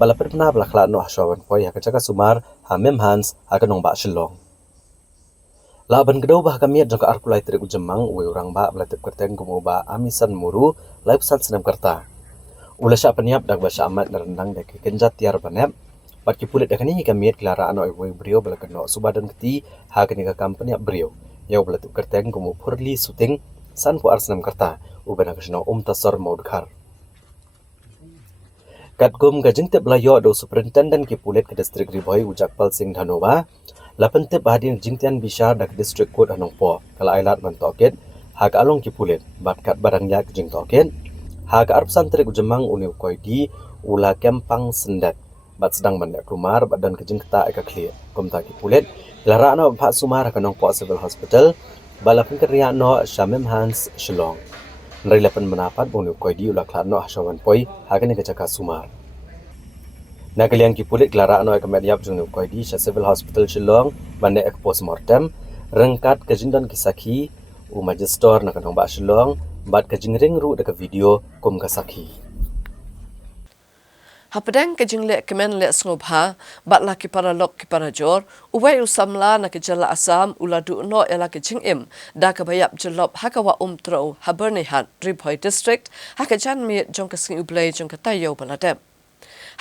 bala pernah bala klatno hasyawan poi hak jaka sumar hamem hans hak nong ba shelong. La ban kedau bah kamiat jangka arkulai terik ujemang uwe urang ba bala tip kerteng kumu ba amisan muru lai pesan senam kerta. Ula syak peniap dak ba syak amat nerendang dak kenjat tiar banep, bat ki pulit dak ni kamiat kelara ano uwe brio bala kenok subadan keti hak ni ka company brio. Yau bala tip kerteng kumu purli shooting san pu arsenam kerta uben hak senong tasar mau dekhar. Katgum kajing tip layo do superintendent ki pulit ke distrik Riboi Ujakpal Singh Dhanova, lapan tip hadin jingtian bisar dak distrik Kut Anongpo, kala ailat man tokit, hak along ki pulit, bat kat barangnya kejing tokit, hak arp santri ujemang uniu koi di, ula kempang sendat, bat sedang bandak rumar, badan kejing keta eka clear, kumta ki pulit, lara no pak sumar hak Anongpo Civil Hospital, balapin kerja no Shamim Hans Shillong. Nari lapan menapat uniu koi di ula klatno hasyawan poi, hak ni kecaka sumar. Nakaliang ki pulit kelara ano eka mediap jung koi di Civil Hospital Shillong bande ek postmortem rengkat kejindan kisaki u magister nak nong ba Shillong bat kejing ring ru deka video kum kasaki. Hapadang kejing lek kemen lek snobha, bat laki para lok ki para jor, uway usamla na kejala asam ula du no ela kejing im, da kabayap jelop hakawa tro habernihat Ribhoi district, hakajan miet jong kasing ublay jong katayo baladem.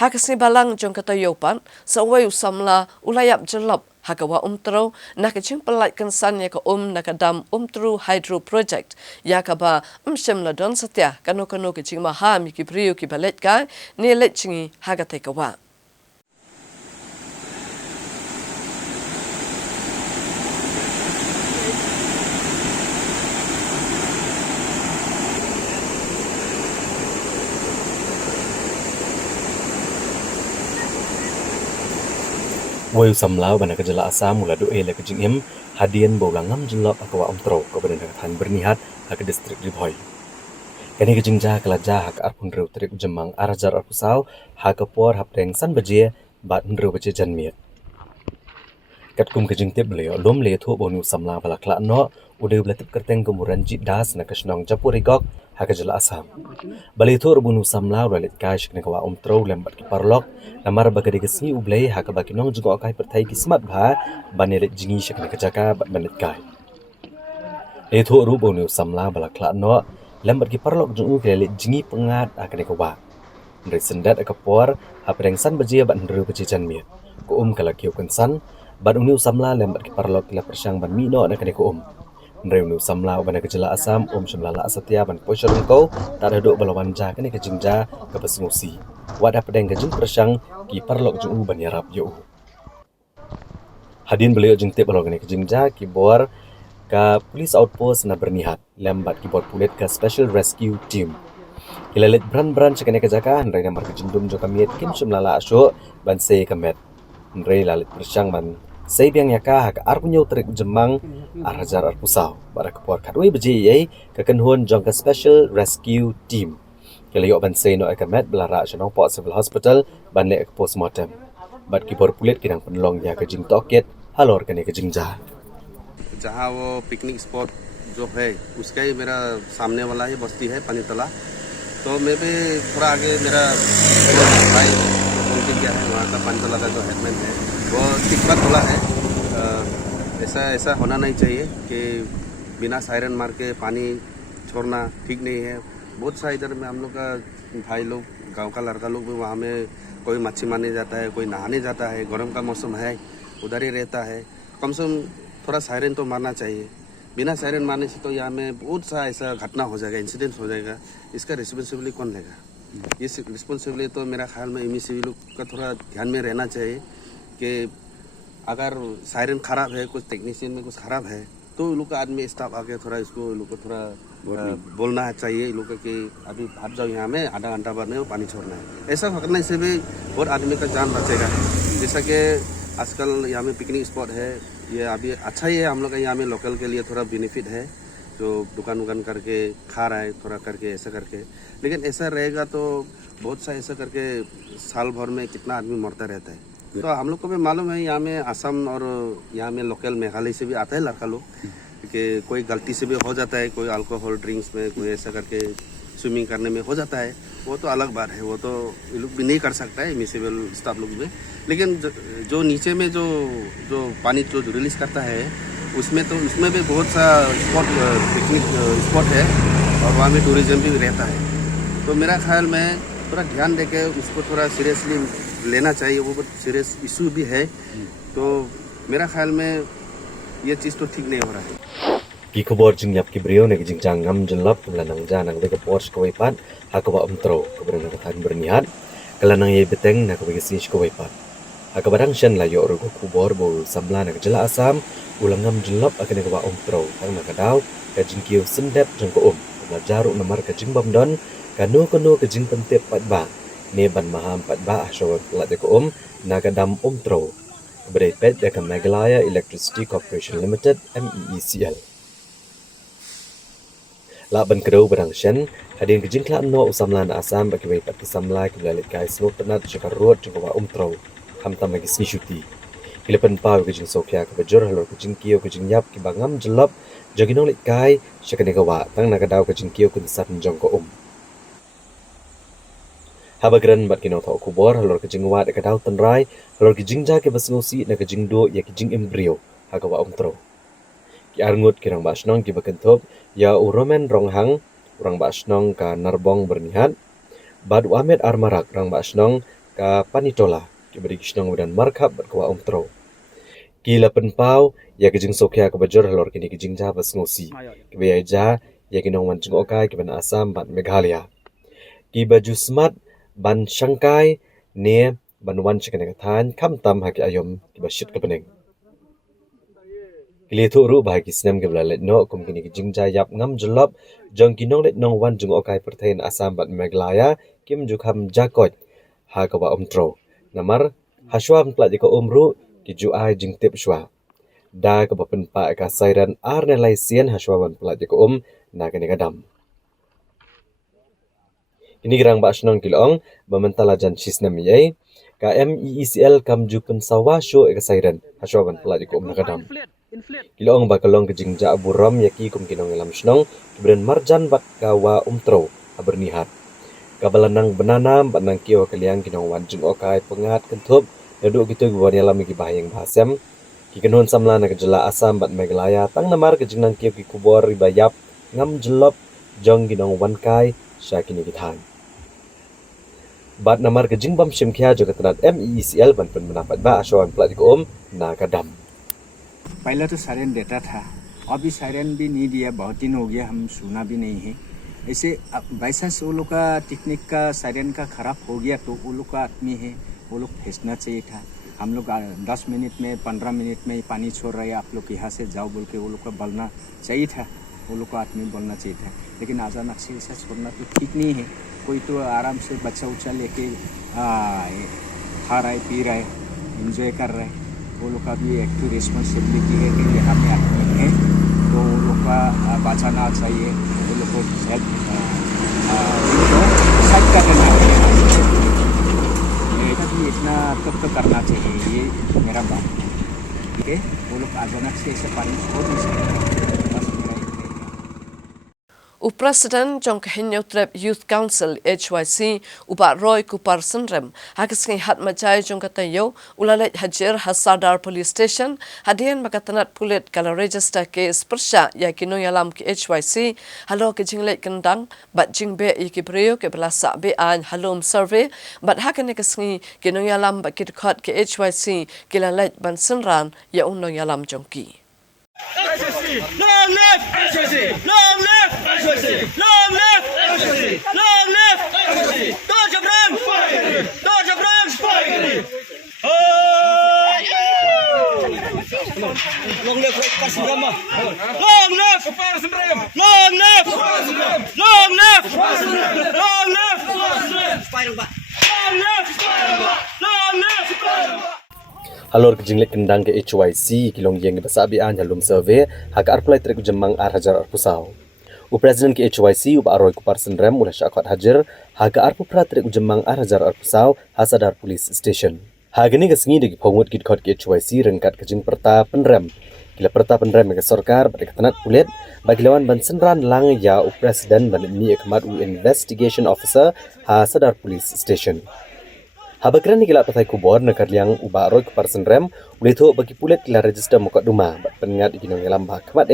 Hakasni balang jong katayo pan, sa uway usamla ulayap jelop hakawa tro na kejing pelait kensan ya ka nakadam tro hydro project ya ka ba shimla don satya kano kejing maha mi ki brio ki balet ka ni let chingi hagate ka wa. Wayu samlau bana kejala asam mula doe le kejing im hadian bolangam jelop akawa tro ko badan tan bernihat hak distrik Ribhoi. Kani kejing ja kelaja hak arpun reu trik jemang arajar arpusau hak kapor hap deng san baje bat reu baje janmiet. Katkum kejing tip leo lom le thu bonu samla bala kla no ude blatip kerteng kemuran jit das na kasnong japurigok hak kejala asam. Bali thu bonu samla ralit kash kne kawa tro lembat ki parlok namar bagade kesni ublei hak bakinong juga akai pertai kismat bha banelet jingi shakne kejaka bat banet kai. Le thu ru bonu samla bala kla no lembat ki parlok jungu kelet jingi pengat akne kawa. Ndre sendat akapor hap deng san baje bat reu baje janmiet. Ko kala kiu kensan ban uni samla lembat ki parlok la persyang ban mino na kene ko Ndre uni samla ban kejala asam shimla la asatya ban poisyarung ko tak ada dok balawan ja kene kejingja ka pesngusi. Wada pedeng kejing persyang ki parlok jung ban yarap yo. Hadin beliau jeng tip balong kene kejingja ki bor ka police outpost na bernihat lembat ki bor pulit ka special rescue team. Kilalit bran sekene kejaka ndre namar kejingdum jo kamiet kim shimla la asyo ban se kamet. Ndre lalit persyang ban sei biang yaka hak arpunyo trik jemang arajar arpusau bara kepor kadui beji yei kekenhun jong ka special rescue team kelayo ban sei no akamet belara shanong po civil hospital ban le postmortem bat kipor pulit kinang penlong ya kejing toket halor kene kejing ja जहाँ वो picnic spot जो है उसका ही मेरा सामने वाला ही बस्ती है पानीतला तो मैं भी थोड़ा आगे मेरा भाई उनके क्या है वहाँ का पानीतला का जो हेडमैन है वो तिकवा तोला है ऐसा होना नहीं चाहिए कि बिना सायरन मार के पानी छोड़ना ठीक नहीं है। बहुत सा इधर में हम लोग का भाई लोग गांव का लड़का लोग भी वहाँ में कोई मच्छी मारने जाता है, कोई नहाने जाता है, गर्म का मौसम है उधर ही रहता है। कम से कम थोड़ा सायरन तो मारना चाहिए। बिना सायरन मारने से तो यहाँ में बहुत सा ऐसा घटना हो जाएगा, इंसिडेंट हो जाएगा। इसका रिस्पॉन्सिबिलिटी कौन लेगा? ये रिस्पॉन्सिबिलिटी तो मेरा ख्याल में एमईसी लोग का थोड़ा ध्यान में रहना चाहिए कि अगर सायरन ख़राब है, कुछ टेक्नीशियन में कुछ ख़राब है तो लोग का आदमी स्टाफ आके थोड़ा इसको लोग को थोड़ा बोलना चाहिए लोग कि अभी भाग जाओ यहाँ में आधा घंटा बाद में पानी छोड़ना है। ऐसा करने से भी बहुत आदमी का जान बचेगा। जैसा कि आजकल यहाँ में पिकनिक स्पॉट है, ये अभी अच्छा ही है, हम लोग का यहाँ में लोकल के लिए थोड़ा बेनिफिट है, जो दुकान उकान करके खा रहा है थोड़ा करके ऐसा करके। लेकिन ऐसा रहेगा तो बहुत सा ऐसा करके साल भर में कितना आदमी मरता रहता है। तो हम लोग को भी मालूम है यहाँ में असम और यहाँ में लोकल मेघालय से भी आता है लड़का लोग कि कोई गलती से भी हो जाता है, कोई अल्कोहल ड्रिंक्स में कोई ऐसा करके स्विमिंग करने में हो जाता है, वो तो अलग बात है, वो तो ये लोग भी नहीं कर सकता है म्यूनिसिपल स्टाफ लोग में। लेकिन जो नीचे में जो पानी जो रिलीज करता है उसमें भी बहुत सा स्पॉट पिकनिक स्पॉट है और वहाँ में टूरिज्म भी रहता है। तो मेरा ख्याल में थोड़ा ध्यान देके उसको थोड़ा सीरियसली लेना चाहिए, वो बहुत सीरियस इशू भी है। तो मेरा ख्याल में ये चीज़ तो ठीक नहीं हो रहा है। Ki kubor jing yap ki brio ne jing jangam jenlap kelanang janang de ke pors ko wipat hakaba umtro keberan ke tan berniat kelanang ye beteng na ke bagi ko wipat hakabadang shen la yo ro kubor bo samla na ke jela asam ulangam jenlap akene ke ba umtro tang na kadau ke jing kiu sendep jeng ko na jaru namar ke jing bamdon kanu ke jing pentep pat ba ne ban maham pat ba asho la de ko na kadam umtro berepet de ke Meghalaya Electricity Corporation Limited MEECL La ban kedau barang shen hadin ke jingkla no usamlan asam bagi wei pat kesamla ke balik kai semua penat jika road jika wa umtro ham tam bagi sni syuti kilepan pau ke jing sokya ke bajur halor ke jing kio ke jing yap ke bangam jelap jaginong lik kai syakane ke wa tang na kadau ke jing kio kun sat jong ko habagran bat kinau thau kubor halor ke jing wa de kadau tenrai halor ke jing ja ke basngosi na ke jing do ya ke jing embryo ha ke wa umtro ki arngut kirang basnong ki bakentop ya uromen ronghang urang basnong ka narbong bernihat bad wamet armarak rang basnong ka panitola ki beri kisnong dan markap bat kwa umtro ki lapen pau ya kijing sokya ka bajor halor kini kijing ja basngosi ki beya ja ya kinong wan jing okai ki ban asam bat Meghalaya ki baju smart ban shangkai ne ban wan chikane ka than kham tam ha ki ayom ki bashit ka peneng Kili thu ru bahagi senam ke belalet no kum kini ke jingja yap ngam jelap jong kinong let nong wan jung okai pertain asam bat Meghalaya kim jukham jakot ha ka wa umtro namar haswam plat ko umru ki ju ai jing tip shwa da ka bapen pa ka sairan ar ne lai sien haswaban plat ko na ke ne kadam ini gerang ba shnong kilong bamentala jan shisnam yai ka MEECL kam jukun sawa show ka sairan haswaban plat ko na kadam Kilong bakalong ke jingja aburam yaki kum kinong elam snong kibren marjan bak kawa umtro abernihat kabalanang benanam banang kio kaliang kinong wanjung okai pengat kentup duduk gitu gwan yalam ki bahayang bahasem ki kenon samla na kejela asam bat Meghalaya tang namar ke jingnang kio ki kubor ribayap ngam jelop jong kinong wankai syakini kithan bat namar ke jingbam shimkya jogatrat MEECL ban pen menapat ba aswan plat ko na kadam पहले तो सायरन देता था, अभी सायरन भी नहीं दिया, बहुत दिन हो गया, हम सुना भी नहीं है। ऐसे बाई चांस वो लोग का टेक्निक का सायरन का खराब हो गया तो वो लोग का आदमी है, वो लोग भेजना चाहिए था। हम लोग 10 मिनट में 15 मिनट में पानी छोड़ रहे हैं, आप लोग यहाँ से जाओ बोल के वो लोग का बोलना चाहिए था, वो लोग का आदमी बोलना चाहिए था। लेकिन अचानक से ऐसा छोड़ना तो ठीक नहीं है। कोई तो आराम से बच्चा उच्चा लेके खा रहा है, पी रहा है, इंजॉय कर रहा है, वो लोग का भी एक तो रिस्पॉन्सिबिलिटी है कि यहाँ में आदमी है तो वो लोग का बचाना चाहिए, वो लोग को साइड कर देना है, भी इतना तब तो करना चाहिए, ये मेरा बात है। ठीक है, वो लोग अचानक से ऐसे पानी छोड़ नहीं सकते। President Jong Kahinyo Trep Youth Council HYC upa Roy Kupar Sendrem hakis ngai hat majai jong katayo ulalet hajir Hasadar Police Station hadian makatanat pulit kala register case persya ya kino yalam ki HYC halo ke jinglet kendang bat jingbe iki priyo ke belasa be an halom survey bat hakane kesngi kino yalam bat kit khot ke HYC kilalet ban senran ya unno yalam jongki Long live HYC! Long live HYC! Long live HYC! Long live HYC! Dodge Abraham! Dodge Abraham! Long live President Rama. Long live President Rama. Long live President. Long live President. Long live President. Spider-Man. Long live Spider-Man. Long live Spider-Man. Halor kejinglet kendang ke HYC kilong yang basabian halum survey hak arplay trek jemang hajar arpusau. U Presiden ke HYC u Aroy Kupar Sendrem ulah syakot hajar hak arpu pratrek jemang hajar arpusau hasadar police station. Hagini kesengi degi pongut kit kot ke HYC rengkat kejing perta penrem. Gila perta penrem ke sorkar pada ketenat kulit bagi lawan ban senran lang ya u Presiden ban ni ekmat u investigation officer hasadar police station. Habakran gila patai kubor nakar liang uba Aroy Kupar Sendrem ulitho bagi pulet gila register mokot rumah bat pengat iginong ngelam bahkemat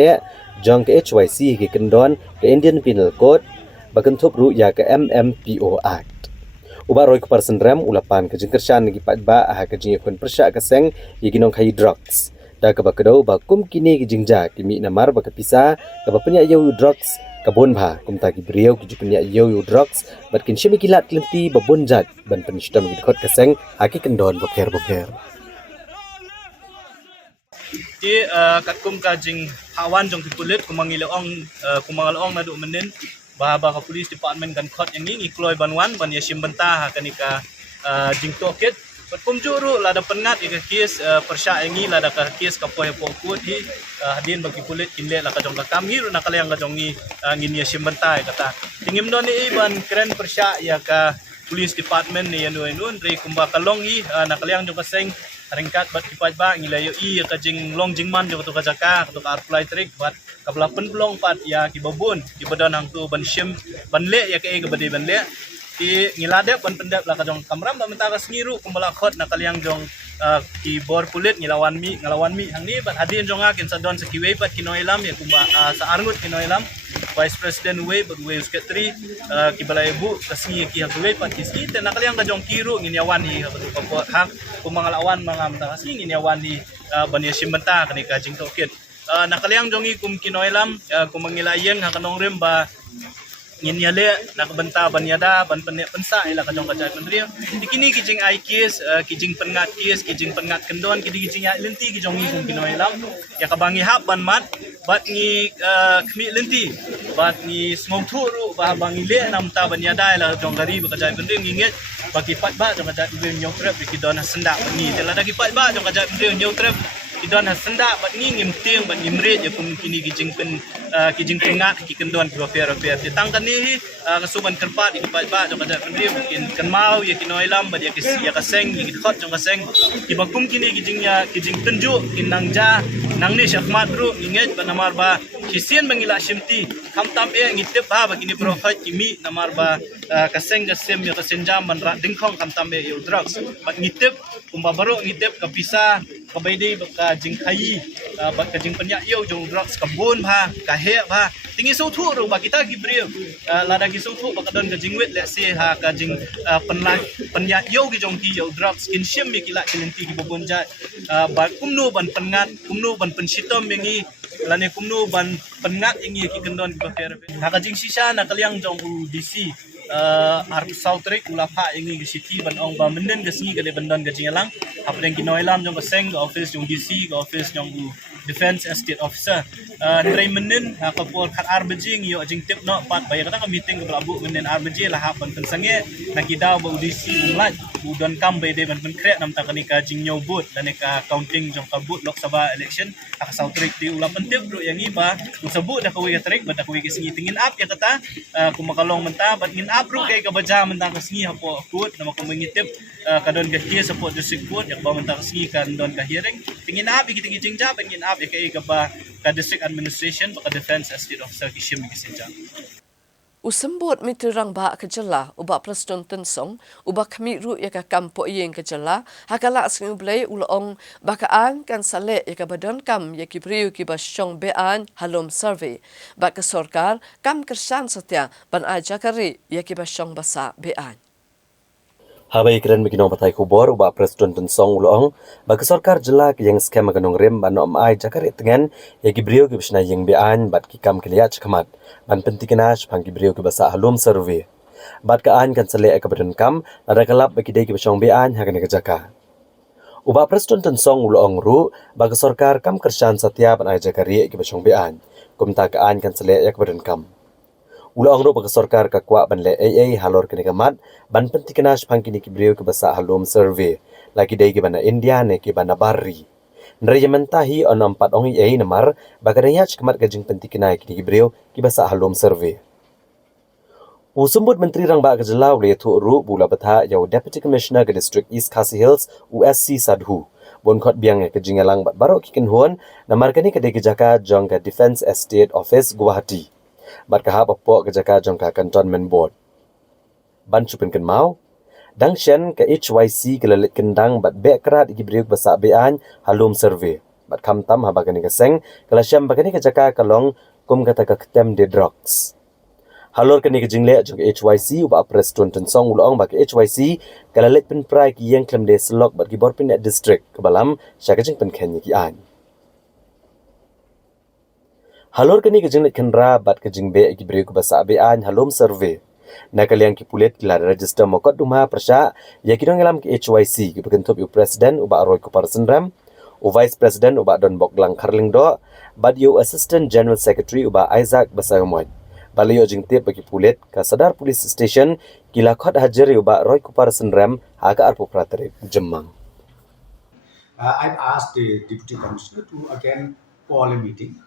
jong ke HYC ke kendon ke Indian Penal Code bakentup ru ya ke MMPO Act. Uba Aroy Kupar Sendrem ulapan ke jengkersyan negi patba ah ke jengekun persyak keseng iginong kai drugs. Da ke bakedau bakum kini ke jengja kimi namar bakapisa ke bapenya yau drugs kabon bha kumta ki beriau ki jupenya yo drugs bat kin shimi kilat klimpi babonjat ban penishtam ki khot keseng haki kendon boker Di kum kajing hawan jong kulit kumangilaong nadu menen bahaba ka police department kan khot yang ni kloy banwan ban yashim bentah kanika jing toket kum juru lada pengat ika kes persya engi lada ka kes ka poe pokut hi hadin bagi kulit kinle la ka jong ka kam hiru nakala yang ka jong ni ngin yashim bentah kata tingim don ni ban keren persya ya ka police department ni anu re kumba kalong hi nakala yang jong ka seng ringkat bat kipat ba ngilayo I ka jing long jingman jo to ka jaka to ka apply trick bat kabla penplong pat ya ki babun ki badan hang tu ban shim ban le ya ke bade ban le ti ngilade ban pendap la ka jong kamram ba mentara sengiru kumbala khot na kaliang jong ki bor kulit ngalawan mi hang ni bat hadin jong akin sa don sekiwe pat kinoilam ya kumba sa arngut kinoilam Vice President we but we sekretari ki balai bu kasingi ki hakwe pat kisi te nakaliang ka jong kiru nginiawan hi ka hak kumangalawan mga mentara singi nginiawan hi ban ya simbenta kani ka jing toket nakaliang jongi kum kinoilam kumangilayeng hakanong rem ba nginyale nakabenta banyada ban pensa ila kajong kajai menteri dikini kijing ai kes kijing pengat kendon kijing ya lenti kijong ni kum kinoilam ya kabangi hab ban mat bat ni kmi lenti bat ni smong thuru ba bangi le namta banyada ila kajong gari kajai menteri nginget bagi pat ba jong kajai menteri nyotrep kidon senda ni telada ki pat ba jong kajai menteri nyotrep kidon senda bat ngim ting bat ngimret ya kum kini kijing pengat ki kendon ki rofer tangkan ni kasuban kerpat ki pat ba jong kajai menteri mungkin kenmau ya kinoilam ba dia ya kaseng ki khot jong kaseng ki bakum kini kijing tunjuk kinangja nang ni syakmat ru inget ba namar ba kisien mangila shimti kamtam ngitep ba bagini profit kimi namar ba kaseng gasem ya kasenjam ban rat dingkhong kamtam yo drugs bat ngitep kumba baru ngitep kapisa kabaidi ka jingkai bat ka jing penyak yo jong drugs kabun ba kahe ba tingi so thu ru ba kita gibril lada gi so thu ba kadon ka jingwet let's say ha ka jing penyak yo gi jong ki yo drugs kin shim mi kila kilenti gi bobonjat ba kumnu ban pengat kumnu ban pensitom mengi lane kumnu ban pengat ingi ki kendon ki fer ha ka jing sisa na kaliang jong DC artu sautrik ulapa ingi ki city ban ong ba menden ga singi ga de bandon ga jingalang apeng ki noilam jong ka seng ga office jong DC ga office jong defense estate officer nrai menen ka por khat arbejing yo jing tip no pat bay kata ka meeting ga blabu menen arbeje la hapan pensange nakidau ba DC umlat udon kam bay de ban kre nam ta kani ka jing nyobut dan ka counting jong ka but lok sabha election ka sautrik di ulapan tip ro yang iba usabut da ka wi trik ba da ka wi singi tingin up ya kata kumakalong menta bat ngin up ro kay ka baja menta ka singi hapo kut nama ko mangitip kadon ka hiya support district court yak ba menta ka singi kan don ka hearing tingin up iki jingja ban ngin up ya kay ka ba ka district administration ba ka defense estate officer ki shim ki sinja Usembut mitirang ba kejala uba Preston Tensong uba kami ru ya ka kampo yeng kejala hakala asing blai ulong bakaan kan sale ya ka badan kam ya ki priu ki basyong bean halom survey ba ka sorkar kam kersan satya ban aja kari ya ki basyong basa bean Habai keren bikinong patay kubor uba Presiden Tensong ulong bagi sorkar jelak yang skema ganong rem ban om ai jakare tengen ya gibriu ki bisna yang bean bat ki kam kiliat chkamat ban pentikena chpang gibriu ki basa halum survey bat ka an kan sele ka badan kam ada kalap bagi dei ki bisong bean hakan ka jaka Uba Preston tensong ulong ru bagi sorkar kam kersan setia ban aja kari ke besong bean. Kumta kaan kan selek yak badan kam. Ulong ru bagi sorkar ka kwa ban le AA halor kini kamat ban pentikenas pangkini kibriu ke basa halum survey. Lagi dai ke bana India ne ke bana Barri. Nreja mentahi on 4 ong AA namar bagadanya kemat gajing pentikina kini kibriu ke basa halum survey. Usambut Menteri Rang Ba Kejelau le tu ru bula betha yau Deputy Commissioner ke District East Khasi Hills USC Sadhu. Bon khot biang ke jingalang bat barok kikin huan namar kani ke jaka jong ke Defence Estate Office Guwahati. Bat kahap apok ke jaka jong ke Cantonment Board. Ban chupin ken mau dang shen ke HYC ke lelit kendang bat bek kerat igibriuk basa bean halum survey. Bat kam tam habagani ke seng kelasyam bagani ke jaka kalong kum kata ke ketem de drugs. Halor kini ke jingle jong HYC uba Preston tensong ulong bagi HYC kalalit pen prai ki yang klem de selok bat gibor pin district ke balam syakajing pen kenya ki an. Halor kini ke jingle kenra bat ke jingbe ki beri ke basa bean halom survey. Nakal yang ki pulet kila register mokot dumha persya ya kidong ngelam ke HYC ki bekentup yu presiden uba Roy Kuparsen Ram, u vice president uba Don Boklang Karling Do, bat yu assistant general secretary uba Isaac Basagamwan. Balayo jing tip bagi pulet ke Sadar Police Station kila khot hajar uba Roy Kuparsen Ram haka arpo pratere Jemang. I've asked the Deputy Commissioner to again call a meeting,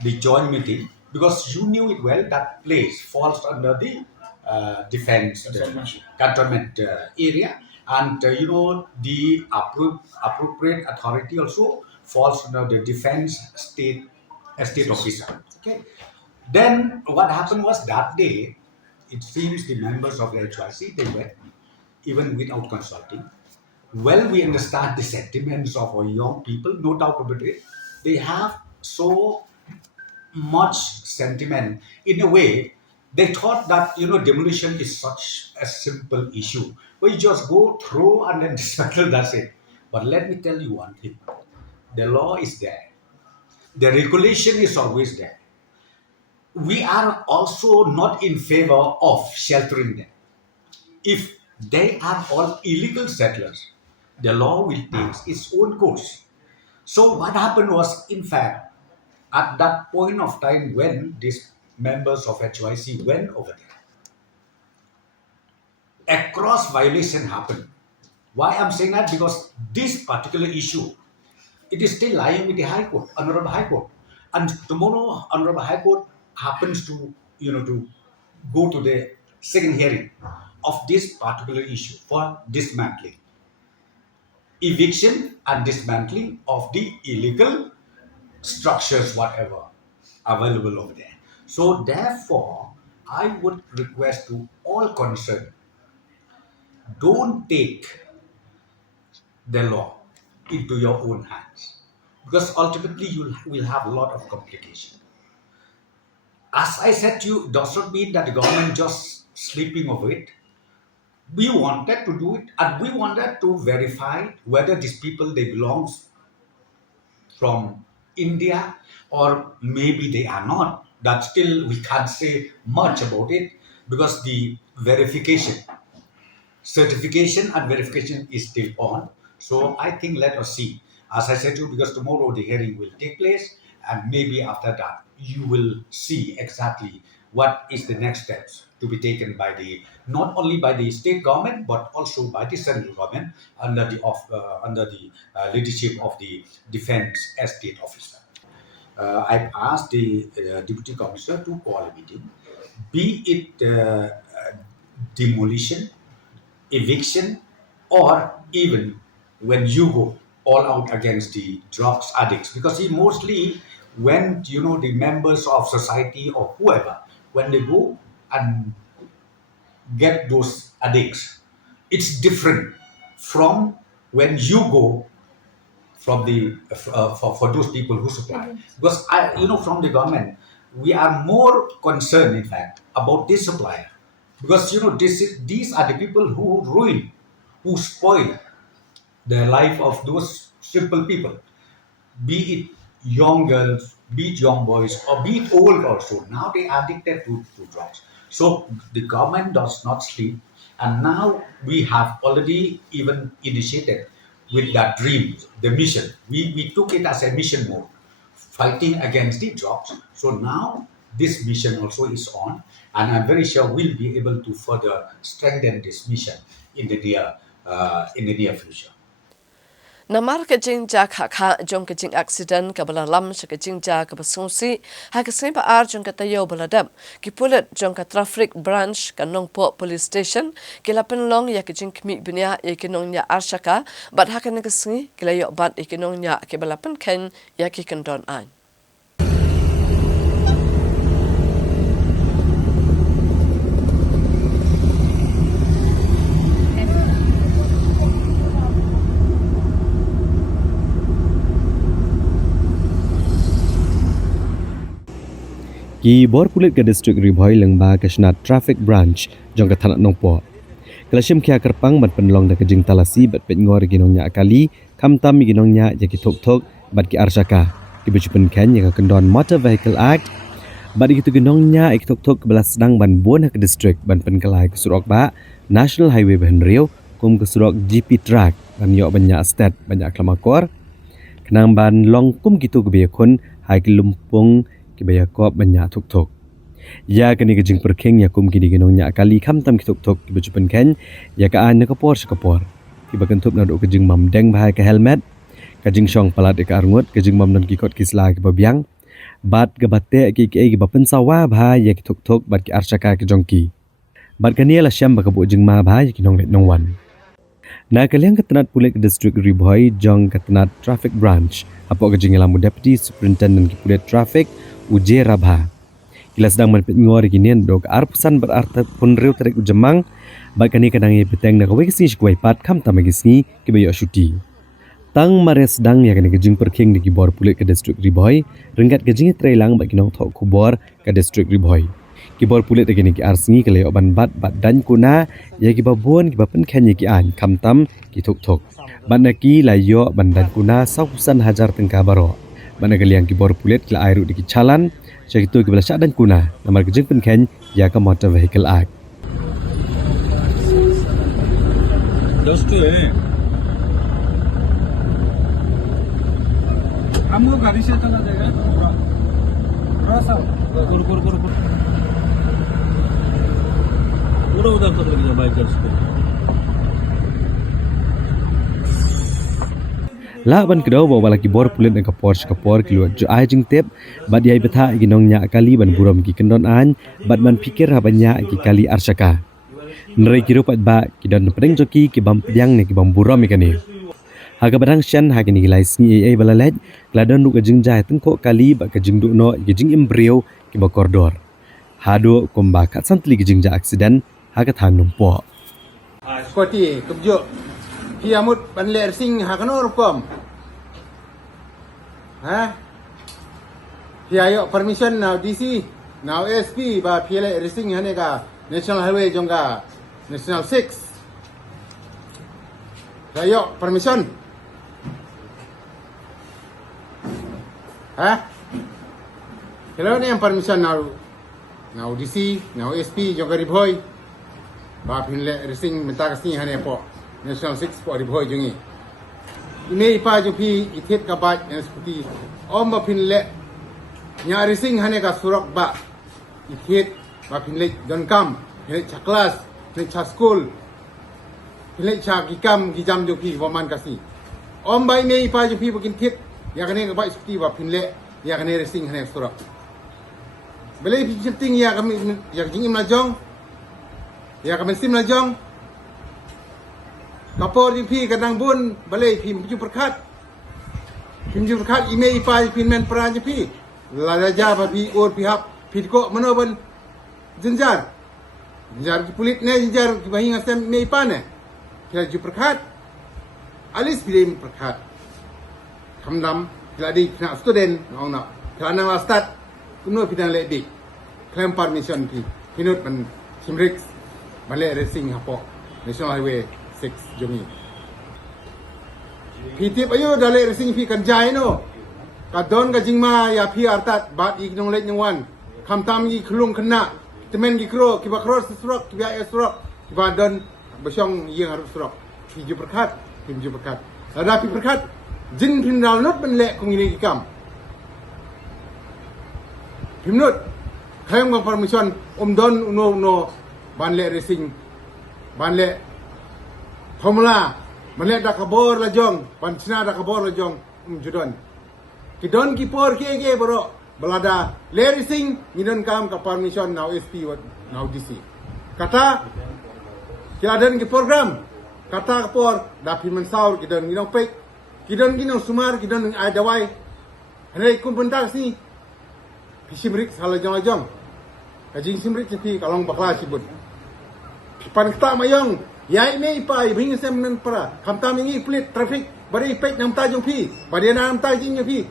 the joint meeting, because you knew it well that place falls under the defense cantonment area, and the appropriate authority also falls under the defense state officer. Okay. Then what happened was that day, it seems the members of the HYC, they went, even without consulting. Well, we understand the sentiments of our young people, no doubt about it. They have so much sentiment. In a way, they thought that, demolition is such a simple issue. Where you just go through and then dismantle, that's it. But let me tell you one thing. The law is there. The regulation is always there. We are also not in favor of sheltering them. If they are all illegal settlers, the law will take its own course. So what happened was, in fact, at that point of time when these members of HYC went over there, a cross violation happened. Why I'm saying that? Because this particular issue, it is still lying with the High Court, Honorable High Court. And tomorrow, Honorable High Court happens to, to go to the second hearing of this particular issue for dismantling, eviction and dismantling of the illegal structures, whatever available over there. So therefore, I would request to all concerned, don't take the law into your own hands, because ultimately you will have a lot of complication. As I said to you, does not mean that the government just sleeping over it. We wanted to do it, and we wanted to verify whether these people, they belong from India or maybe they are not. That still we can't say much about it, because the certification and verification is still on. So I think let us see. As I said to you, because tomorrow the hearing will take place, and maybe after that you will see exactly what is the next steps to be taken by not only by the state government but also by the central government under the leadership of the defense estate officer. I've asked the deputy commissioner to call a meeting, be it demolition, eviction, or even when you go all out against the drugs addicts, because he mostly, when the members of society or whoever, when they go and get those addicts, it's different from when you go from the for those people who supply. Because from the government, we are more concerned, in fact, about this supplier, because these are the people who ruin, who spoil the life of those simple people, be it young girls, be it young boys, or be it old also. Now they are addicted to drugs. So the government does not sleep, and now we have already even initiated with that dream, the mission. We took it as a mission mode, fighting against the drugs. So now this mission also is on, and I'm very sure we'll be able to further strengthen this mission in the near future. Namar ka jing ja kha jong ka jing accident ka bala lam sa ka jing ja ka basungsi ha ka sing pa ar jong ka tayo bala dam ki pulet jong ka traffic branch ka nong po police station ki la pen long ya ka jing kmi bunya ya ki nong nya arshaka bat ha ka ne ka singi ki la yo bat ki nong nya ki bala pen ken ya ki kan don an Ki bor pulit ke district Ribhoi lengba ke senat traffic branch jong ke thanak nongpo. Kelasim kia kerpang bat penlong da ke jing talasi bat pet ngor ginongnya akali kam tam ginongnya ya ki thok bat ki arsaka. Ki bejupen ken ya ke kendon Motor Vehicle Act bat gitu ginongnya ik thok belas sedang ban buan ke district ban penkelai ke surok ba National Highway ban Riau kum ke surok GP track ban yok banyak stat banyak klamakor. Kenang ban long kum gitu ke biakon hai ke lumpung kibaya kop banyak tuk. Ya kini kejing perking ya kum kini ginongnya kali kam tam tuk kibajupan ken ya ka an kapor sekapor. Kiba kentup naduk kejing mamdeng bahai ke helmet. Kejing syong palat ke arngut kejing mam dan kikot kisla ke babiang. Bat ke bate ki kiba pensawa bahai ya tuk bat ki arsaka ke jongki. Bat kania la syam baka bu jing ma bahai ki nong let nong wan. Na kalian ketenat pulit ke district Ribhoi jong ketenat traffic branch. Apa kejing lamu deputy superintendent ki pulit traffic Uje Rabha. Kila sedang menpet ngor ginian dog arpusan berarti pun riu tarik ujemang bat kani kadang ye peteng na kawai kesini sikuai pat kam tamagisni ke bayo syuti. Tang mare sedang ya kani kejing perking di kibor pulit ke district Ribhoi renggat kejing trailang bat kinong thok kubor ke district Ribhoi. Kibor pulit kini ki arsingi ke layo ban bat dan kuna ya kibabon kibapen ken ye ki an kam tam ki thok. Bat naki layo ban dan kuna sausan hajar tengka baro. Mana kalian kibor pulit kila air di kicalan, saya itu kibala syak dan kuna, nama kejeng penken ya ke Motor Vehicle Act. दोस्तों हम लोग गाड़ी से चला जाएगा थोड़ा सा पूरा उधर तक लग जाए बाइकर्स को La ban kedau bawa lagi bor pulit dengan kapor keluar jo ajing tep bat yai betha ginongnya kali ban buram ki kendon an bat man pikir habanya ki kali arsaka. Nerai kiro pat ba ki don pedeng joki ki bam pediang ne ki bam buram ikani. Haga badang shan haga ni lais ni ai balalet kladon du kajing jai tengko kali ba kajing du no kajing embrio ki ba koridor. Hado komba kat santli kajing ja accident haga thanum po. Skoti kebjo Kiamut banler sing hakanor kom. Kiayo permission now DC, now SP ba PLA racing hanega National Highway jongga National 6. Kiayo permission. Kalau ni yang permission now DC, now SP jongga Ribhoi. Ba PLA racing mentak sini hanepo. National 6 for Ribhoi jungi. Ini ipa jupi itit kabat yang seperti ba pinle nya racing hane ka surak ba itit ba pinle don kam pinle cha class pinle cha school pinle cha gikam gijam jupi waman kasi ba ini ipa jupi bukin tit ya kane ka ba seperti ba pinle ya kane racing hane surak beli penting ya kami ya jingim lajong ya kami sim lajong kapor jupi kadang bun beli pim ju perkat email ipa pin men peran jupi lalaja ba pi or pihak pitko manoban jenjar pulit ne jenjar bahi ngasem email ipa ne kira ju perkat alis bilim perkat kamdam kila di kena student ngau nak kerana wastat kuno pidang lebi claim permission pi pinut ban simrix balik racing hapo National Highway 6 jungi pitip ayo dale racing pi kan jai no kadon ka jingma ya pi artat bat ik nong let nywan kam tam gi klung kena temen gi kro ki ba kro surok ki ba surok ki ba don besyong yeng harus surok pi ju berkat ada pi perkat jin pindal not ben lek kong ini kam himnut kayang bang permission don uno ban lek racing ban lek formula ban lek dak kabor la jong ban cina dak kabor la jong judon kidon kipor ke bro belada le racing ngidon kam ka permission now SP now DC kata kiladan ki program kata kapor dapi mensaur kidon ngidong pek kidon ginong sumar kidon ai dawai hene kum bentak si pisimrik salah jong kajing simrik cepi kalong bakla sibut pan kita mayong yai me pai bing sem nan para kamta mingi plit traffic bari pek nam ta jong pi bari nam ta jing pi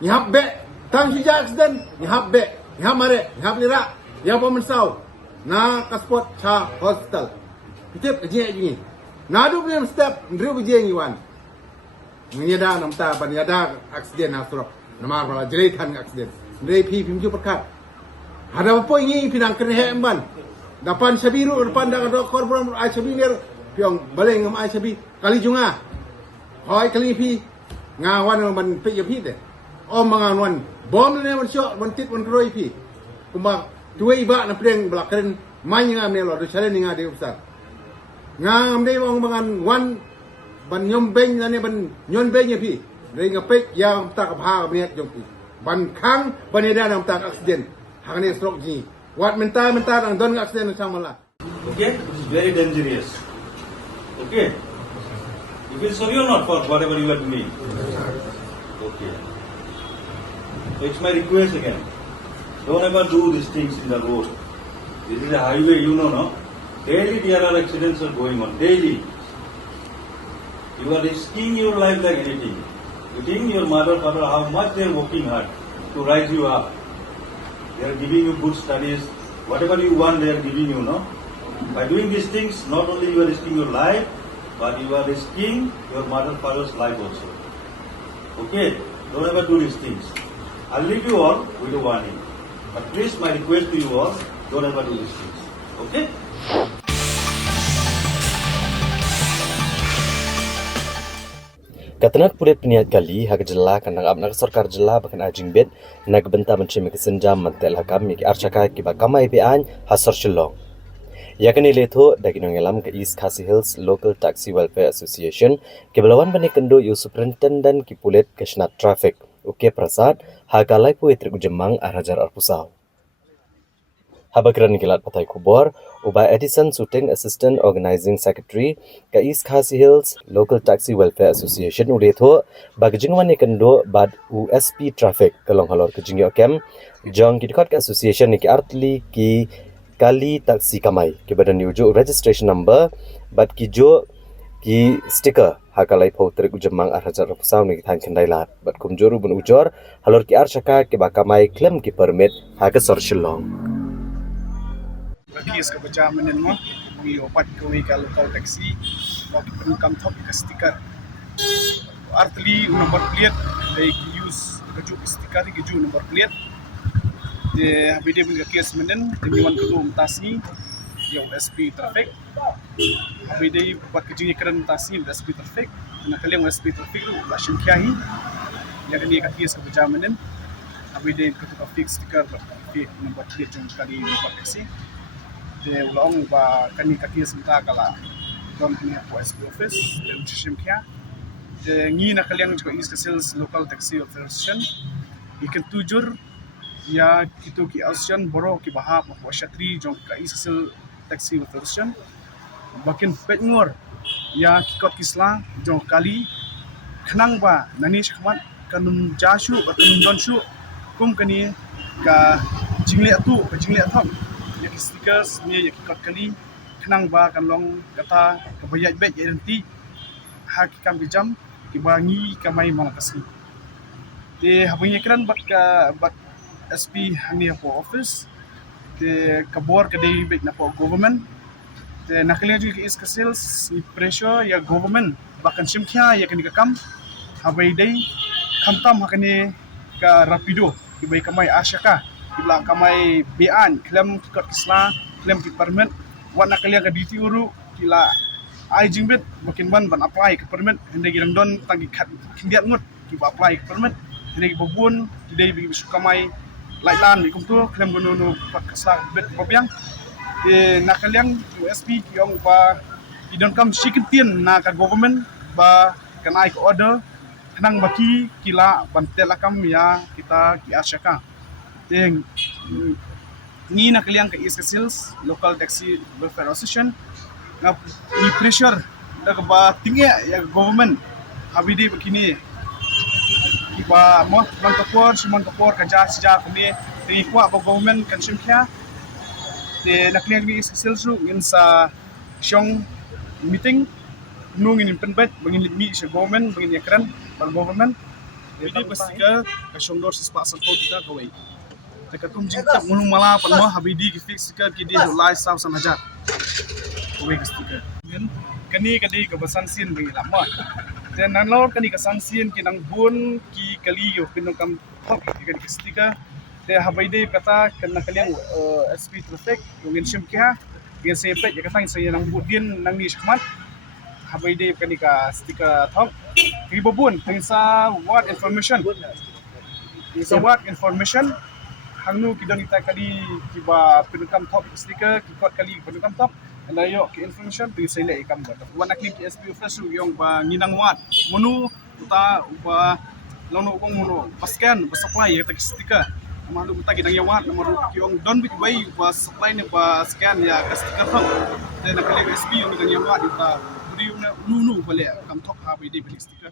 ni hab be tang si accident ni hab be ni hab mare ni hab lira ya pa mensau na kaspot cha hospital pitip kajing jingi nadu belum step ndru bujeng iwan menyada namta banyada aksiden asro namar bala jeritan aksiden ndre pi pimju perkat ada apa ini pinang kene hemban dapan sabiru depan dak doktor brom ai sabir piong baleng ngam ai sabi kali junga hoi kali pi ngawan man pe ya pi de om mangawan bom ne man shot man tit man roi pi kuma tuai ba na pleng blakren mai ngam ne lo do chale ni ngade usar ngam dei mong mangan wan ban nyom beng ne ban nyon beng ya pi rei ngapek yang tak pha ne jong pi ban khang ban ne da nam tak accident hang ne stroke ji wat menta ang don accident sang mala Okay, this is very dangerous. Okay, you feel sorry or not for whatever you are doing? Okay, so it's my request again. Don't ever do these things in the road. This is a highway, you know, no? Daily there are accidents are going on, daily. You are risking your life like anything. You think your mother, father, how much they are working hard to rise you up. They are giving you good studies, whatever you want they are giving you, no? By doing these things, not only you are risking your life, but you are risking your mother, father's life also. Okay? Don't ever do these things. I'll leave you all with a warning. But please, my request to you all, don't ever do these things. Okay? Katanat pulit peniat kali hak jela kanang abnak sarkar jela bahkan ajing bet nak benta mencemi kesenjam mentel hakam miki archaka ki bakama ipan hasar shillong yakni letho daginong elam ke East Khasi Hills Local Taxi Welfare Association ke belawan bani kendo yu superintendent ki pulit kesnat traffic uke prasad hakalai puitri ujemang arajar arpusau Habakran kilat patai kubor ubay Edison Suting Assistant Organizing Secretary ka East Khasi Hills Local Taxi Welfare Association uletho bagjingwan ni kendo bad USP traffic kalong halor kejingyo kem jong kidikot ka association ni ki artli ki kali taksi kamai ke badan yujo registration number bad ki jo ki sticker hakalai pautrik ujemang arajar arpusau ni than kendailat bad kumjoru bun ujor halor ki archaka ke bakamai claim ki permit haka sorshilong Kes ke berjaman mo we opat ke we ka local taxi mo penukam top ke stiker artli number plate they use keju stiker keju number plate de habide bin kes menen de wan kedu mutasi yo SP traffic habide buat keju keren mutasi SP traffic na kaleng SP traffic la syangkiahi yang ni ka kes ke berjaman habide ketu ka fix stiker number plate jong kali local taxi de ulong ba kani kaki senta kala don ni po SP office de chim kya de ngi na kalyang ko East Sales Local Taxi Association ikan tujur ya kito ki association boro ki bahap po shatri jong ka East Sales Taxi Association bakin petngor ya kikot kisla jong kali khnang ba nani shkmat kanum jashu kanum donshu kum kani ka jingle tu ka jingle tham ya stickers ni ya kikot kali kenang ba kan long kata kebayat bet identiti hak kam bijam kibangi kamai malakasi de habanya kran bat SP hani po office de kabor kedai bet na po government de nakalian juga is sales ni pressure ya government bahkan simkya ya kan kam habai dai kamtam hakane ka rapido kibai kamai asyaka bila kamai bean klaim kikot kisla klaim ki permit wana kalian ka diti uru kila ai jingbet makin ban apply ke permit hende girang don tagi khat kindiat ngut ki ba apply ke permit hende ki babun ki dei bi sukamai lailan bi kumtu klem gono no pakasa bet babiang nakaliang USP ki ong ba idon kam shikitien na ka government ba kanai ko order kanang baki kila bantel akam ya kita ki asyaka teng ni nakaliang ka is sales local taxi welfare association nga ni pressure daga ba tingge ya government habidi begini iba mo man kapor ka jar sija kami ti kwa ba government kan simkya te nakliang ni selsu in sa syong meeting nung in penbet bangin mi sa government bangin yakran par government jadi pastiga ka syong dor sispa santo kita kawai tekatum jingta mulung mala pan mo habidi ki fix ka ki di lai saw sanajar kawai kastika kani kadi kebesan sin bagi lama dan nanlor kani kesan sin kinang bun ki kali yo pinong kam top ki kastika te habai dei kata kana kaliang SP traffic ngin sim kya ngin sepet ya kata saya nang budin nang ni shmat habai dei kani ka stika top ki bobun sa what information sa what information hangnu kidon kita kali kiba pinukam top stika ki kot kali pinukam top layo ki information tu saya lek ikam bat wan akli ki SP fresh yung ba nginang wat munu uta ba lono kong munu paskan ba supply ya tak stika malu uta kidang yawat namaru ki yung don bit bai ba supply ne ba scan ya ka stika top dan akli SP yung kidang yawat uta budi nu bale kam top ha bai di stika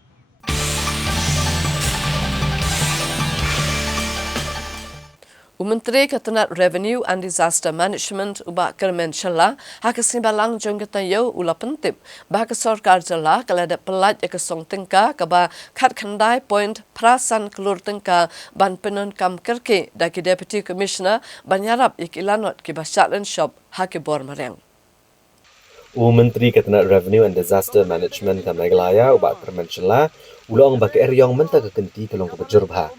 Menteri Ketenat Revenue and Disaster Management ubak Kermen Shalla hakas balang jongkata yo ula pentip bah sorkar jala kalada pelat ya kesong tengka kaba khat khandai point prasan kelur tengka ban penon kam kerke daki Deputy Commissioner banyarap ikilanot ki basatlan shop hakibor mareng. Menteri Ketenat Revenue and Disaster Management Kamagalaya ubak Kermen Shalla ulong bak eryong menta kekenti kelong kebajurba.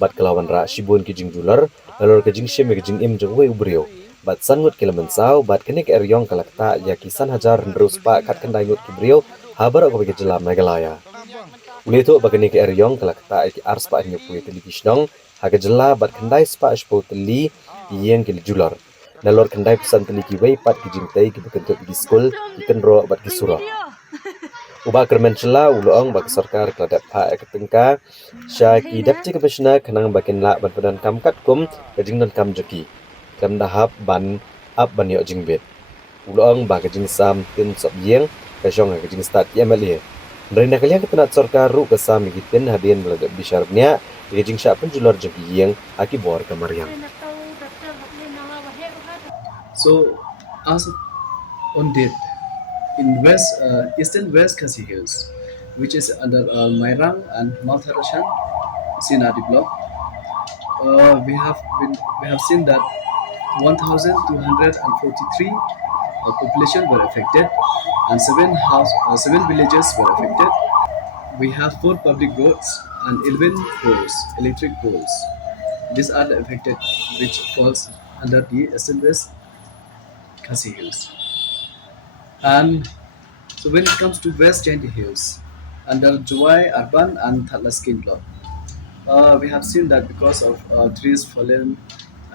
Bat kelawan ra shibun ki jing jular lalor ke jing shim ke jing im jeng we ubrio bat sangut kilamen sau bat kenik eryong kalakta ya kisan hajar ndrus pa kat kendai ngut ki brio habar ko bagi jela Megalaya uleto bagani ke eryong kalakta ki ars pa nyu pui teli kisnong haga jela bat kendai spa spo teli yeng ki jular lalor kendai pesan teli ki we pat ki jing tai ki bekentut ki skul ki kenro bat ki surah Ubak Kermen Shalla ulong bak sarkar keladap pa eketengka Syaki Deputy Commissioner kenang bakin la ban pedan kam kat kum kajing dan kam jeki kam dahap ban ap ban yo jingbet ulong bak kajing sam tin sop yeng kajong kajing start MLA Nerina kalian ketenat sarkar ru kesam gitin hadin beladap bisharnya kajing syak penjular jeki yeng aki bor kamariang. So as on date in Eastern West Khasi Hills, which is under Mairang and Mount Harashan, Sinadi block. We have seen that 1,243 population were affected, and seven villages were affected. We have 4 public roads and 11 poles, electric poles. These are the affected, which falls under the Eastern West Khasi Hills. And so when it comes to West Chandy Hills, under Juwai Urban and Thatlaskin block, we have seen that because of trees fallen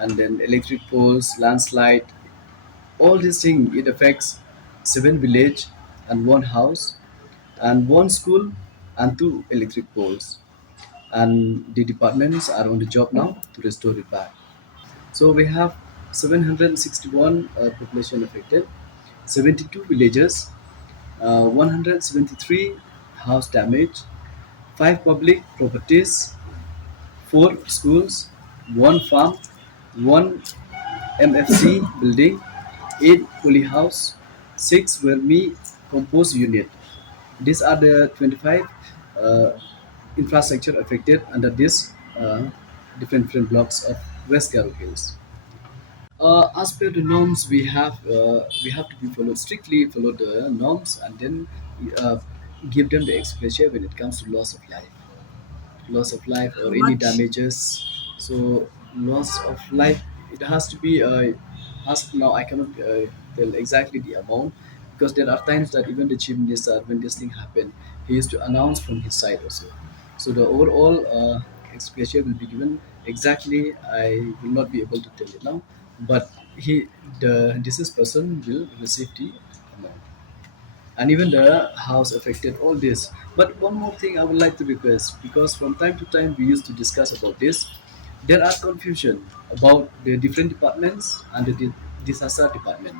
and then electric poles, landslide, all these things, it affects 7 village and 1 house and 1 school and 2 electric poles. And the departments are on the job now to restore it back. So we have 761 population affected, 72 villages, 173 house damage, 5 public properties, 4 schools, 1 farm, 1 MFC building, 8 coolie house, 6 vermi compost unit. These are the 25 infrastructure affected under this different blocks of West Garo Hills. As per the norms, we have to be followed strictly, follow the norms, and then uh, give them the exposure when it comes to loss of life or any damages. So loss of life, it has to be. As now, I cannot tell exactly the amount because there are times that even the chief minister, when this thing happened, he used to announce from his side also. So the overall expenditure will be given exactly. I will not be able to tell it now, but the deceased person will receive the amount, and even the house affected all this. But one more thing I would like to request, because from time to time we used to discuss about this, there are confusion about the different departments and the disaster department.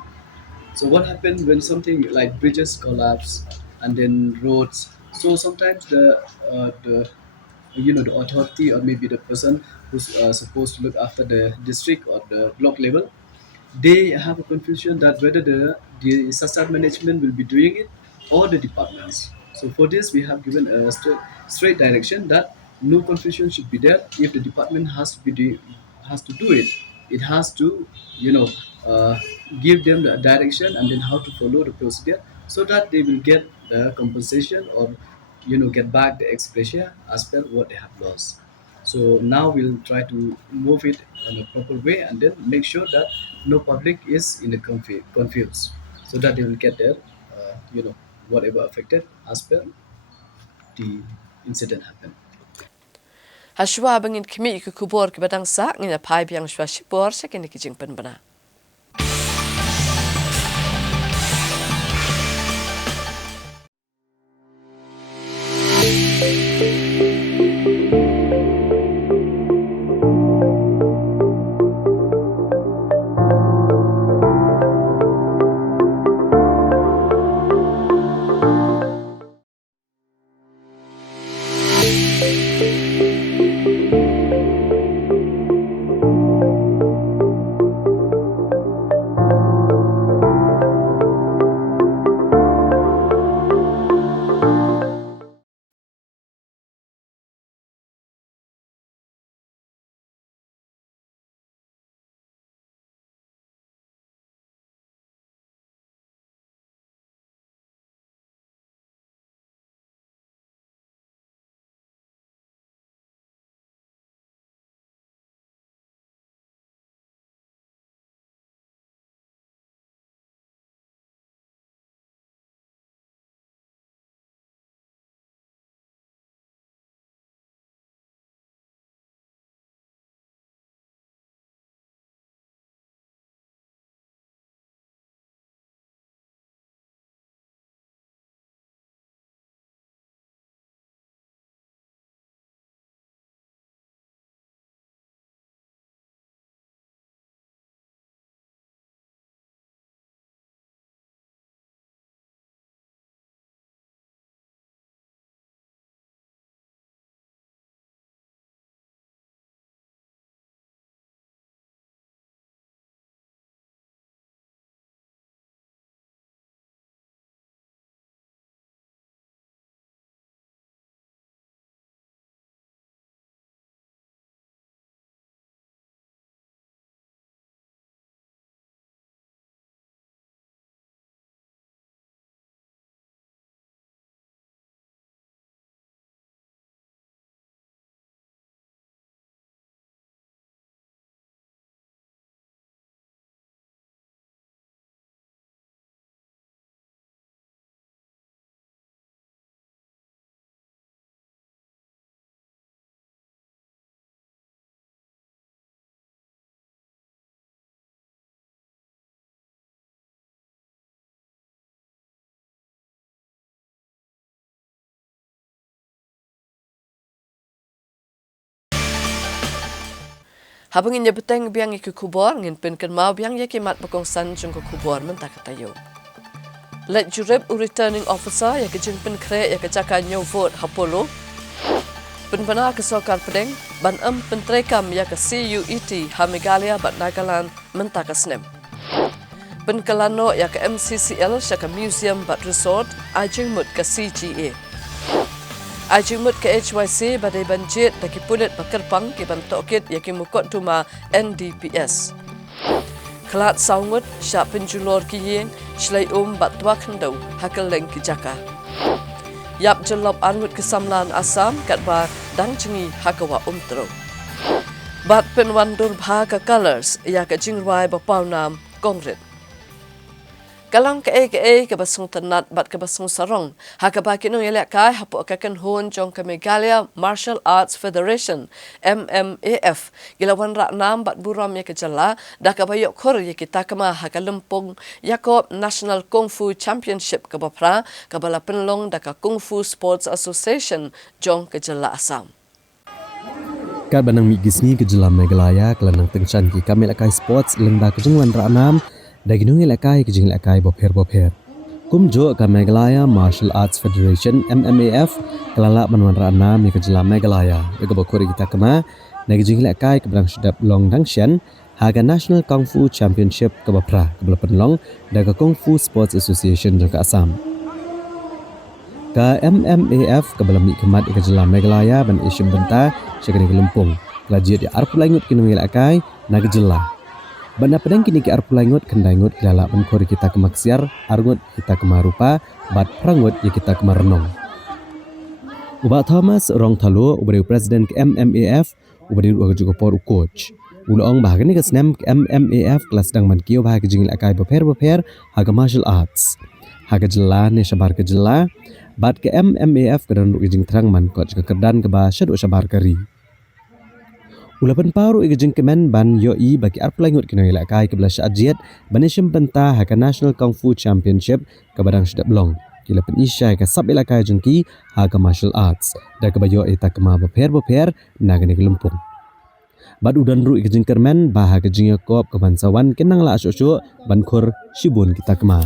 So what happened when something like bridges collapse and then roads? So sometimes the the authority, or maybe the person who's supposed to look after the district or the block level, they have a confusion that whether the disaster management will be doing it or the departments. So for this, we have given a straight direction that no confusion should be there. If the department has to do it, it has to, you know, uh, give them the direction and then how to follow the procedure so that they will get the compensation, or get back the expression as per what they have lost. So now we'll try to move it in a proper way and then make sure that no public is in a confused, so that they will get their, whatever affected as per the incident happened. Hashwa bangin kimi ku kubor ke badang sak ni na pai biang shwa shipor sekini kijing pen bana. Habang inya beteng biang iku kubor ngin pen kan mau biang ya kimat bakong san jung kubor men takatayo. Let jureb u returning officer ya kejing pen kre ya kecaka nyo vote hapolo. Pen bana kesokar pedeng ban pentrekam ya ke CUET Hamigalia bat Nagaland men takasnem. Pen kalano ya ke MCCL ya ke museum bat resort ajing mut ke CGA. Ajimut ke HYC badai banjit daki pulit bakerpang ki bantokit yaki mukot tuma NDPS. Kelat saungut syak penjulor ki yeng shlai batwa kendau hakal leng ki jaka. Yap jelop angut kesamlan Asam kat ba dang cengi hakawa tero. Bat penwandur bha ka colors ya ka jingwai bapau nam kongrit. Kalang ke basung tenat bat ke basung sarong. Hakaba kinong elek kai hapu akakan hon jong ke Meghalaya Martial Arts Federation MMAF. Gilawan rak nam bat buram ya kejala dah kabayok khor ya kita kema hakalempung Yakob National Kung Fu Championship ke bapra kabala penlong dah Kung Fu Sports Association jong kejala Assam. Kat banang mi gisni ke jelam Meghalaya kelanang tengchan ki kami lakai sports lengda kejengwan ranam daginung lakai kejeng lakai bopher. Kumjo ka Meghalaya Martial Arts Federation MMAF kelala banwan ranam ni ke jelam Meghalaya ega bokori kita kema dagijeng lakai ke berang sedap long dangshan haga National Kung Fu Championship ke bapra ke belapun daga Kung Fu Sports Association jong ke Assam. Ka MMAF kebalam kemat ke jelam Meghalaya ban isyam benta sekali kelempung kelajiat di arpu langut kinung ilakai naga jela banda pedang kini ke arpu langut kendangut kelala ban kori kita kemaksiar argut kita kemarupa bat prangut ya kita kemarenong Uba Thomas rong thalo ubari presiden ke MMAF ubari juga por coach ulong bahagian ke snam ke MMAF kelas sedang man kio bahagian jingil akai bopher haga martial arts haga jela ne sabar ke jela bat ke MMAF kedan ujing terang man coach ke kerdan ke bahasa do sabar kari ulapan paru ujing kemen ban yoi bagi arpulangut kena ilakai ke belas ajiat banishim benta haka National Kung Fu Championship ke badang sedap long kila penisai ke sab ilakai jengki haka martial arts dan ke bayo ita kema bopher nagani kelempung bat udan ru ujing kermen bah haka jing Yakob ke bansawan kenang la asyo ban khor shibun kita kema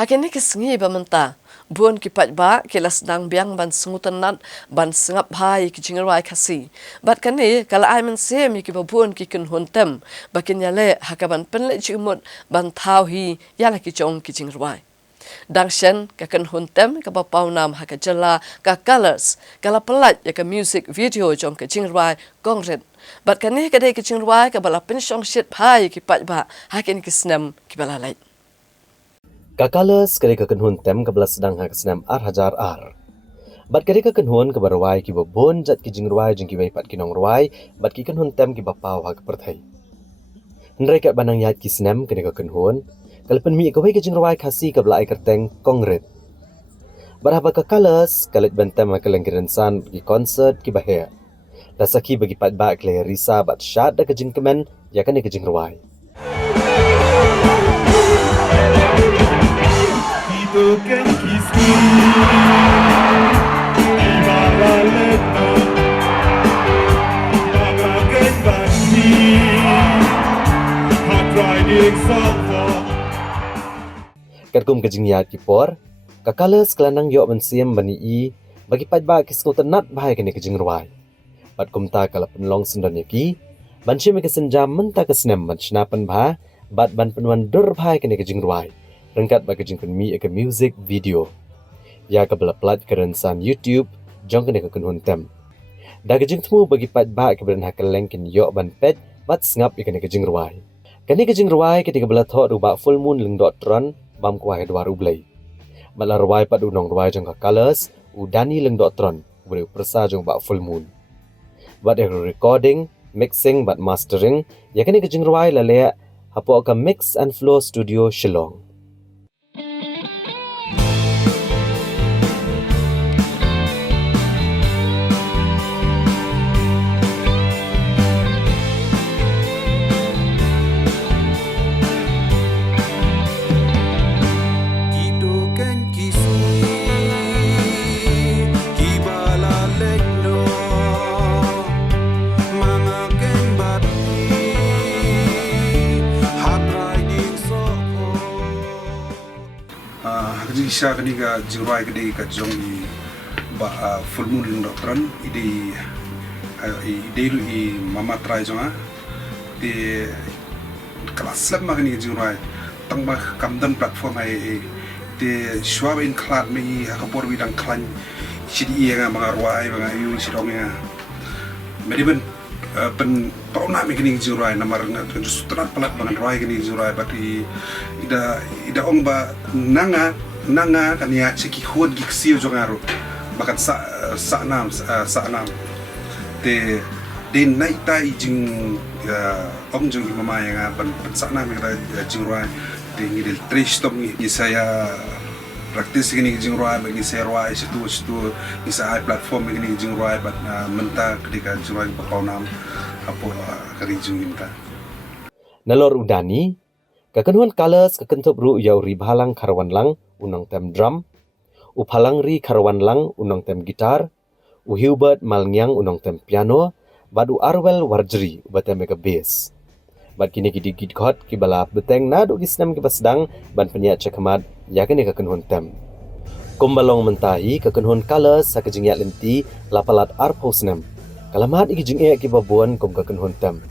Hakini kesengi bamenta buon kipat ba kelas dang biang ban sungutanat ban sengap hai ki jingerwai kasi bat kani kala ai men se mi ki buon ki kun hontem bakin yale hakaban penle chimut ban thau hi yala ki chong ki jingerwai dangshen ka kan hontem ka ba paunam haka jala ka colors kala pelat ya ka music video jong ka jingerwai kongret bat kani ka dei ki jingerwai ka bala pen shong shit hai kipat ba hakini kisnam ki bala lai Kakalas kali kekenhun tem ke belas sedang hak senam hajar ar. Bat kali kekenhun ke barwai ki babon jat ki jingruai jeng ki bai pat kinong ruai bat ki kenhun tem ki bapau hak perthai. Hendrai kat banang yat ki senam kali kekenhun kalpen mi ke bai ki jingruai khasi ke belai kerteng kongret. Baraba kakalas kalit bentem hak lengkiran san ki konsert ki bahaya. Dasaki bagi pat ba kle risa bat syat da ke jingkemen ya kan ke jingruai. Token kiski Ibaraleta Magagen Bandi Hot riding sofa kat kum kejingyat kipor ka colors kelanang yok mensiem bani i bagi pat ba kis ngotenat bahai kene kejing ruai pat kum ta kala penlong sendan yaki ban shim ke senjam menta ke snem ban shnapan bha bat ban penwan dur bahai kene kejing ruai rengkat ba kejing penmi ke music video ya ka bela plat kerensan YouTube jong kene ke kunhun tem da kejing temu bagi pat ba ke beren hakeleng kin yok ban pet bat ngap ikene kejing ruai kani kejing ruai ketika bela tho ruba full moon leng dot tron bam kuai dua rublei bala ruai pat unong ruai jong ka colors udani leng dot tron boleh persa jong ba full moon bat recording mixing but mastering ya kani kejing ruai la le hapo ka mix and flow studio Shillong. Kisah kini ka jirai kini ka jong i ba full moon leng dokteran ide lu i mama try jonga di kelas lab makani jirai tang ba kamdan platform ai di shwab in klat me ha kapor bidang klan sidi nga mga ruai mga yu sidong nga mediben pen pauna me kini jirai namar nga sutrat pelat bangan ruai kini jirai bati ida ong ba nanga kan ya ceki khod gi ksiu jongaru bakat sa nam te nai tai jing om jong gi mama yang ban sa nam ga jingrai te ngi del trish tom ngi saya praktis gini jingrai bagi saya ruai situ ni sa platform gini jingrai bat menta ketika jingrai bakau nam apo kari jingta nalor udani kakenhuan colors kekentup ru yau ribhalang karwan lang unang tem drum, upalang ri karwan lang unang tem gitar, Hubert malngyang unang tem piano, badu Arwel warjri ubatem mega bass. Bad kini gidi gid khot ki bala beteng nadu gisnam ki basdang ban penya cekamat yakene kakenhun tem. Kumbalong mentahi kakenhun colors sa kejingyat lenti lapalat arposnem. Kalamat iki jingye ki babuan kum kakenhun tem.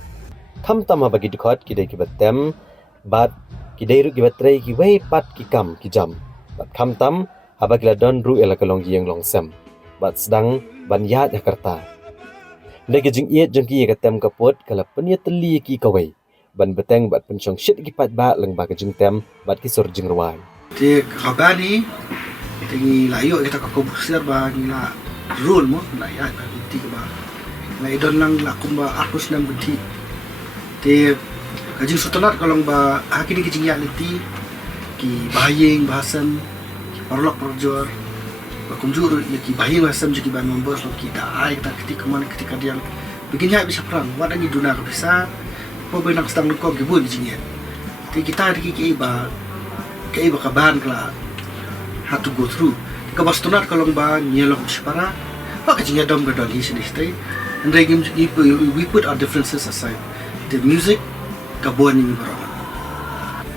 Kam tama bagi dikhot ki dai ki batem bad ki dai ru ki batrei ki wei pat ki kam ki jam. Bat kam tam haba kila don ru ela kalong gieng long sem bat sedang ban yat Jakarta ndai ke jing iet jong ki ka tem kapot kala penia teli ki kawai ban beteng bat penchong shit ki pat ba leng ba ke jing tem bat ki sor jing ruai te kabani tingi layo kita ka kubusir ba ngila rule mo na ya ti ba na idon lang la kumba akus nam genti te kajing sutonat kalong ba hakini ki jing ya leti ki baying bahasan ki parlok parjor bakumjur ya ki baying bahasan ki ban members lo ki daai kita ketika mana ketika dia begini bisa perang wada ni duna ka bisa po benang stang ko ki bun jinge ti kita ki ba kaban kala have to go through ka bastonat kalong ba nyelok para pa ka jinge dom ga dog is stay and they we put our differences aside the music ka buan ni barang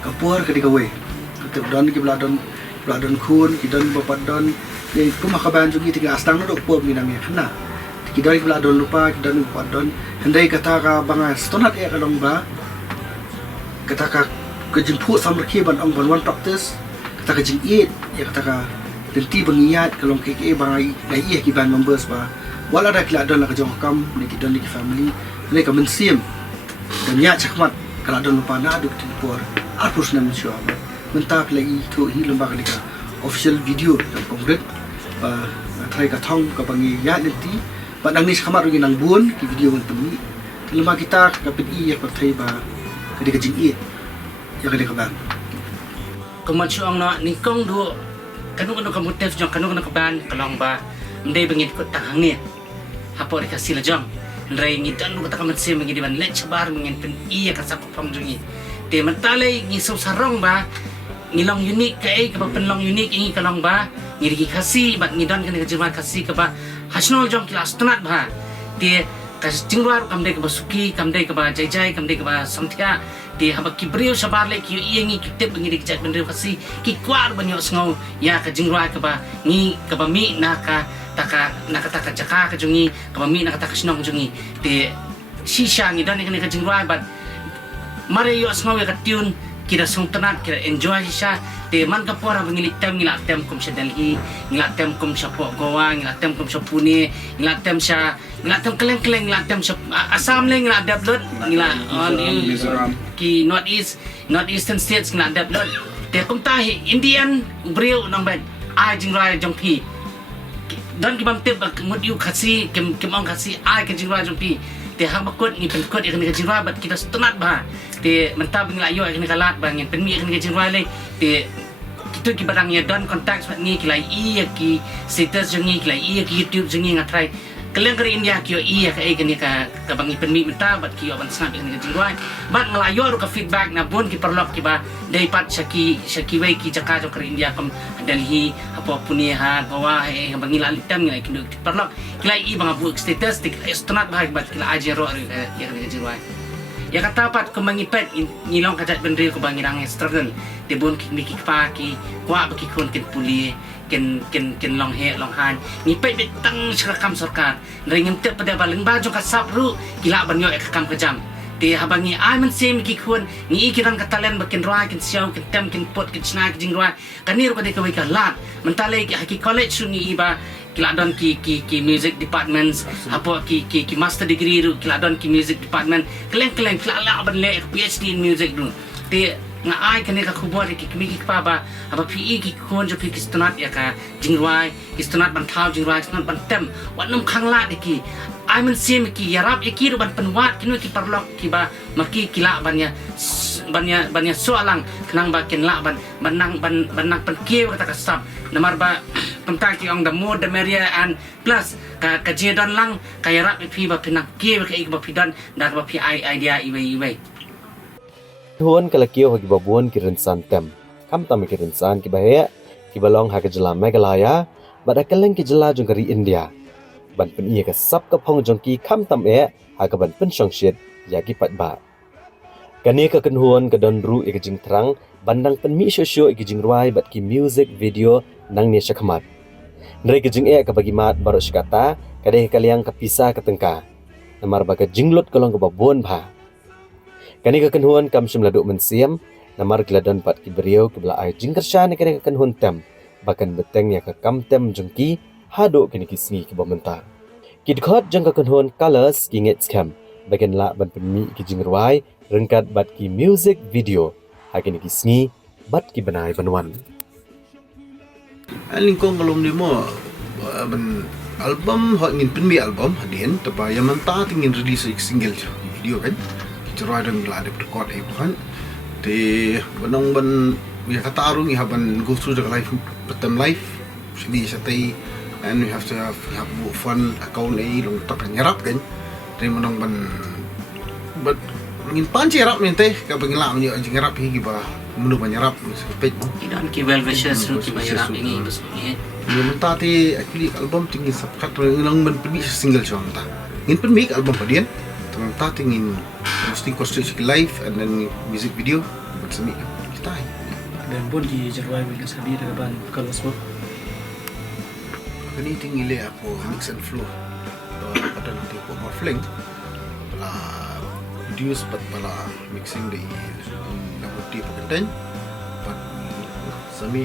ka puar ka digawe don ki bladon khun ki don bapat don ni kuma kaban jugi tiga astang no pom ni namia khna ki don ki bladon lupa ki don bapat don handai kata ka banga stonat e kalong ba kata ka kejimpu samar ki ban ong ban one practice kata ka jing eat ya kata ka denti bangiat kalong ki banga lai ki ban members ba wala ada ki ladon la ka jong kam ni ki don ni ki family ni ka mensim dan ya cakmat kalau don lupa na duk ti por apus nam syo mentak lagi tu hi lembaga lika official video yang konkret try ka thong ka bangi ya lenti padang ni khamar ngi nang bun ki video ngi tumi lembaga kita ka pdi ya ka thai ba ka dika jing it ya ka dika ban kemat syong na ni kong do kanu kamu tef jong kanu ka ban kalong ba ndai bangit ko tang ni hapo ka sila jong ndai ngi dan lu ka kamat se ngi di ban lech bar ngin pen iya ka sa pam jungi te mentalai ngi so sarong ba ngilong unik kai ka penlong unik ingi kalong ba ngiri kasih bat ngidon kan ka jema kasih ka ba hasnol jong kelas tenat ba te kas jingwa kamde ka suki kamde ka ba jai kamde ka ba samthia ti haba ki brio sabar le ki yengi ki tep ngi dik jak bendre fasi ki kwar banyo sngo ya ka jingwa ka ba ni ka ba mi naka taka jaka ka jungi ka ba mi naka taka snong jungi ti shisha ngi dan ni ka jingwa ba mare yo sngo ya ka tune kita sungtanat kita enjoy sisa te man ka pora bangili tem ngila tem kum sa Delhi ngila tem kum sa Goa ngila tem kum sa Pune ngila tem keleng ngila tem sa Assam le ngila download ngila ki northeastern states ngila download te kum tahi Indian brio nang ben ai jingrai jongpi dan ki bam tep mud yu khasi kem ong khasi ai ka jingrai jongpi te hak bakut ni penkut ikan ka jingrai bat kita setenat bah te mentah bengila yo ikan kalat bangin penmi ikan ka jingrai le te kita ki barangnya dan kontak sebab ni kilai ki status jengi kilai ki YouTube jengi ngatrai keleng kari India ki ka ikan ka bangi penmi mentah bat ki aban snap ikan ka jingrai bat ngelayo ru ka feedback na bun ki perlok ki ba daipat syaki wei ki jaka jo kari India kam Delhi apa Pune ha Goa bangi la litam ngai ki perlok kilai bang abu status tik setenat bah bat kila ajero ya ka jingrai ya kata pat ko mangipet nilong kajat bendri ko bangirang struggle te bon ki miki pa ki kwa baki kon ken puli ken long he long han ni pet betang serakam sarkar ringem te pada baleng baju kasap ru kila banyo ekam kejam te habangi ai man sem ki kon ni ikiran katalen bakin roi ken siau ken tem ken pot ken snai jing roi kanir ko de ko ka lat mentale ki haki college suni iba kiladon ki music departments apa ki master degree ru kiladon ki music department keleng kilala ban le PhD in music ru te nga ai kane ka khubor ki mi ki pa ba apa PE ki kon jo ki stonat ya ka jingwai ki stonat ban thau jingwai stonat ban tem wanum khangla de ki ai man sim ki yarap ki ru ban penwat kinu ki parlok ki ba maki kila bannya soalang kenang ba ken la banang pan kiew kata kasap namar ba tentang ki ong the more the merrier and plus ka jedon lang kaya rap pi ba pinang kiew ka ik ba pidan dan ba pi idea iwe huan kala kio hagi babuan ki rinsan tem kam tam ki rinsan ki bahaya ki balong ha ka jela Meghalaya bada kaleng ki jela jong kari India ban pen ia ka sap ka phong jong ki kam tam ha ka ban pen shong shit ya ki pat ba kani ka kan huan ka don ru ik jing trang bandang pen mi sho ik jing ruai bat ki music video nang ne shakmat nre ka jing ka bagi mat baro shkata kade kaliang ka pisa ka tengka namar ba ka jinglot kolong ka babuan ba kani ka kan huan kam shim ladu mensiam namar gladon pat ki beriau ki bla ai jingkersha ne kani ka kan huan tem bakan beteng ya ka kam tem jong ki hado kini ki sngi ki bomenta ki khot jong ka kan huan colors ki nget scam bagan la ban pen mi ki jing ruai rengkat bat ki music video hakini ki sngi bat ki banai banwan Lingkong kalau mo ban album hot ngin penmi album hadin tapa yang menta tingin release single video kan kita ada ngelade record kan te banong ban ya kata arung ya ban go through the life betam life sini satai and we have to have fun account ni long tak nyerap kan te banong ban but ngin panci rap mente ka bangla menyo nyerap higi ba menu banyarap sepet mo dan ki well wishes ru ki banyarap ini besoknya yung tati actually album tingin sa kat lang man pergi single song ta ngin pergi album pa diyan tamang tati ngin hosting construction live and then music video bersemi kita dan pun di jarwai bila sabi daga ban kalau semua kani tingin le ako mix and flow pada nanti ko more fling pala videos pat pala mixing the ti pakai but sami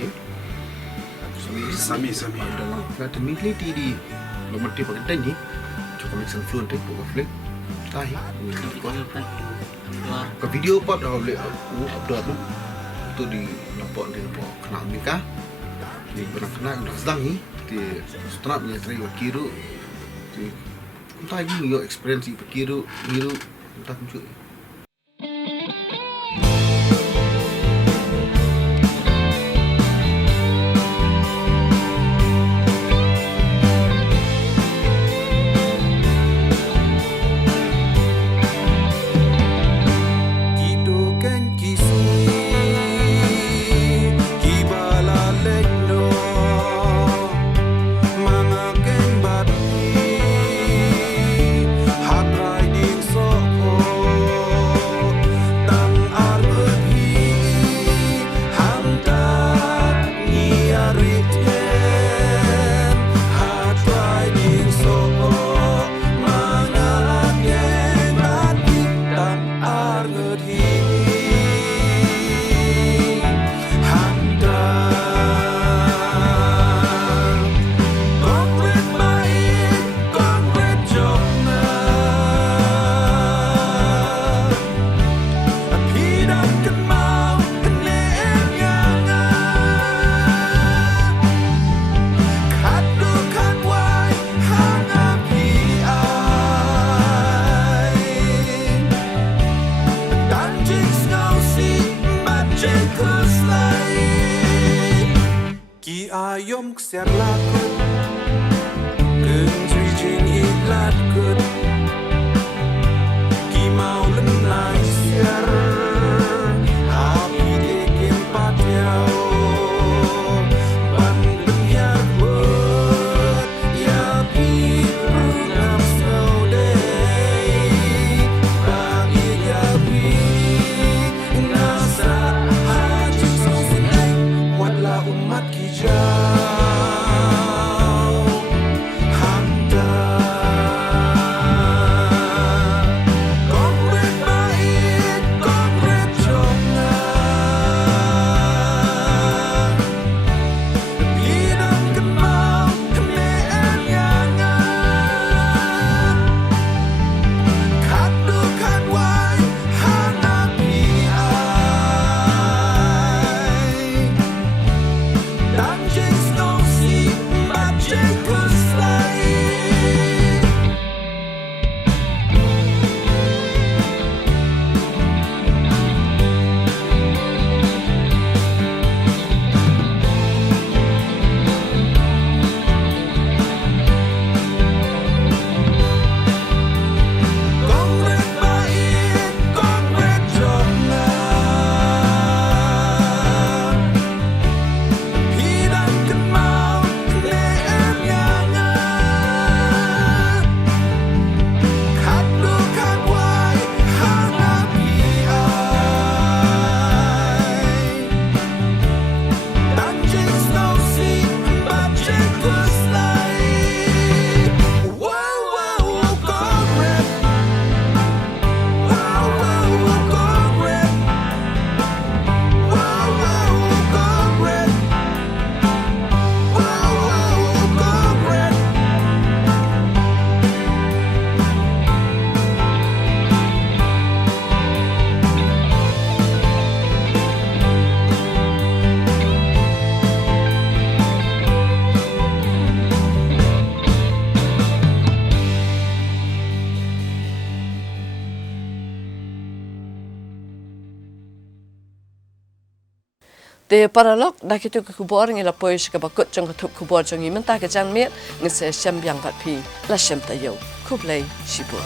dalam kata mili ti di nomor ti pakai ni cukup mix and fluent tu flick tahi ke video part dah boleh upload tu di nampak kena nikah di pernah kena dah sedang ni di setelah punya teri kiru di entah lagi yo experience kiru entah kunci Hot ngerti handa konkret baik konkret jomna pidang kan mau keneen yang kadukan wai hangapi ai tanjing ngausi baca kuslai ki ayom kser lakut kenjui jing iklatut ki mau lenai siar api dekin patiao ban biar buat ya pi rungam saudai bagi ya pi nasa haji sosinai wala umat kijau handa konkret baik konkret jomna bidang kenal keneen yang kadukan wai hanapi ai tanjing ngausi baca kuslai konkret baik konkret jomna bidang kan mau keneen yang kadukan wai hanapi ai tanjing ngausi baca kuslai wow wow konkret wow wow konkret wow wow konkret wow wow konkret Te paralog da kitu ke kubor ngi la poish ka bakut jong thup kubor jong i menta ka jan met ngi se shem byang pat phi la shem ta yo kublai shibur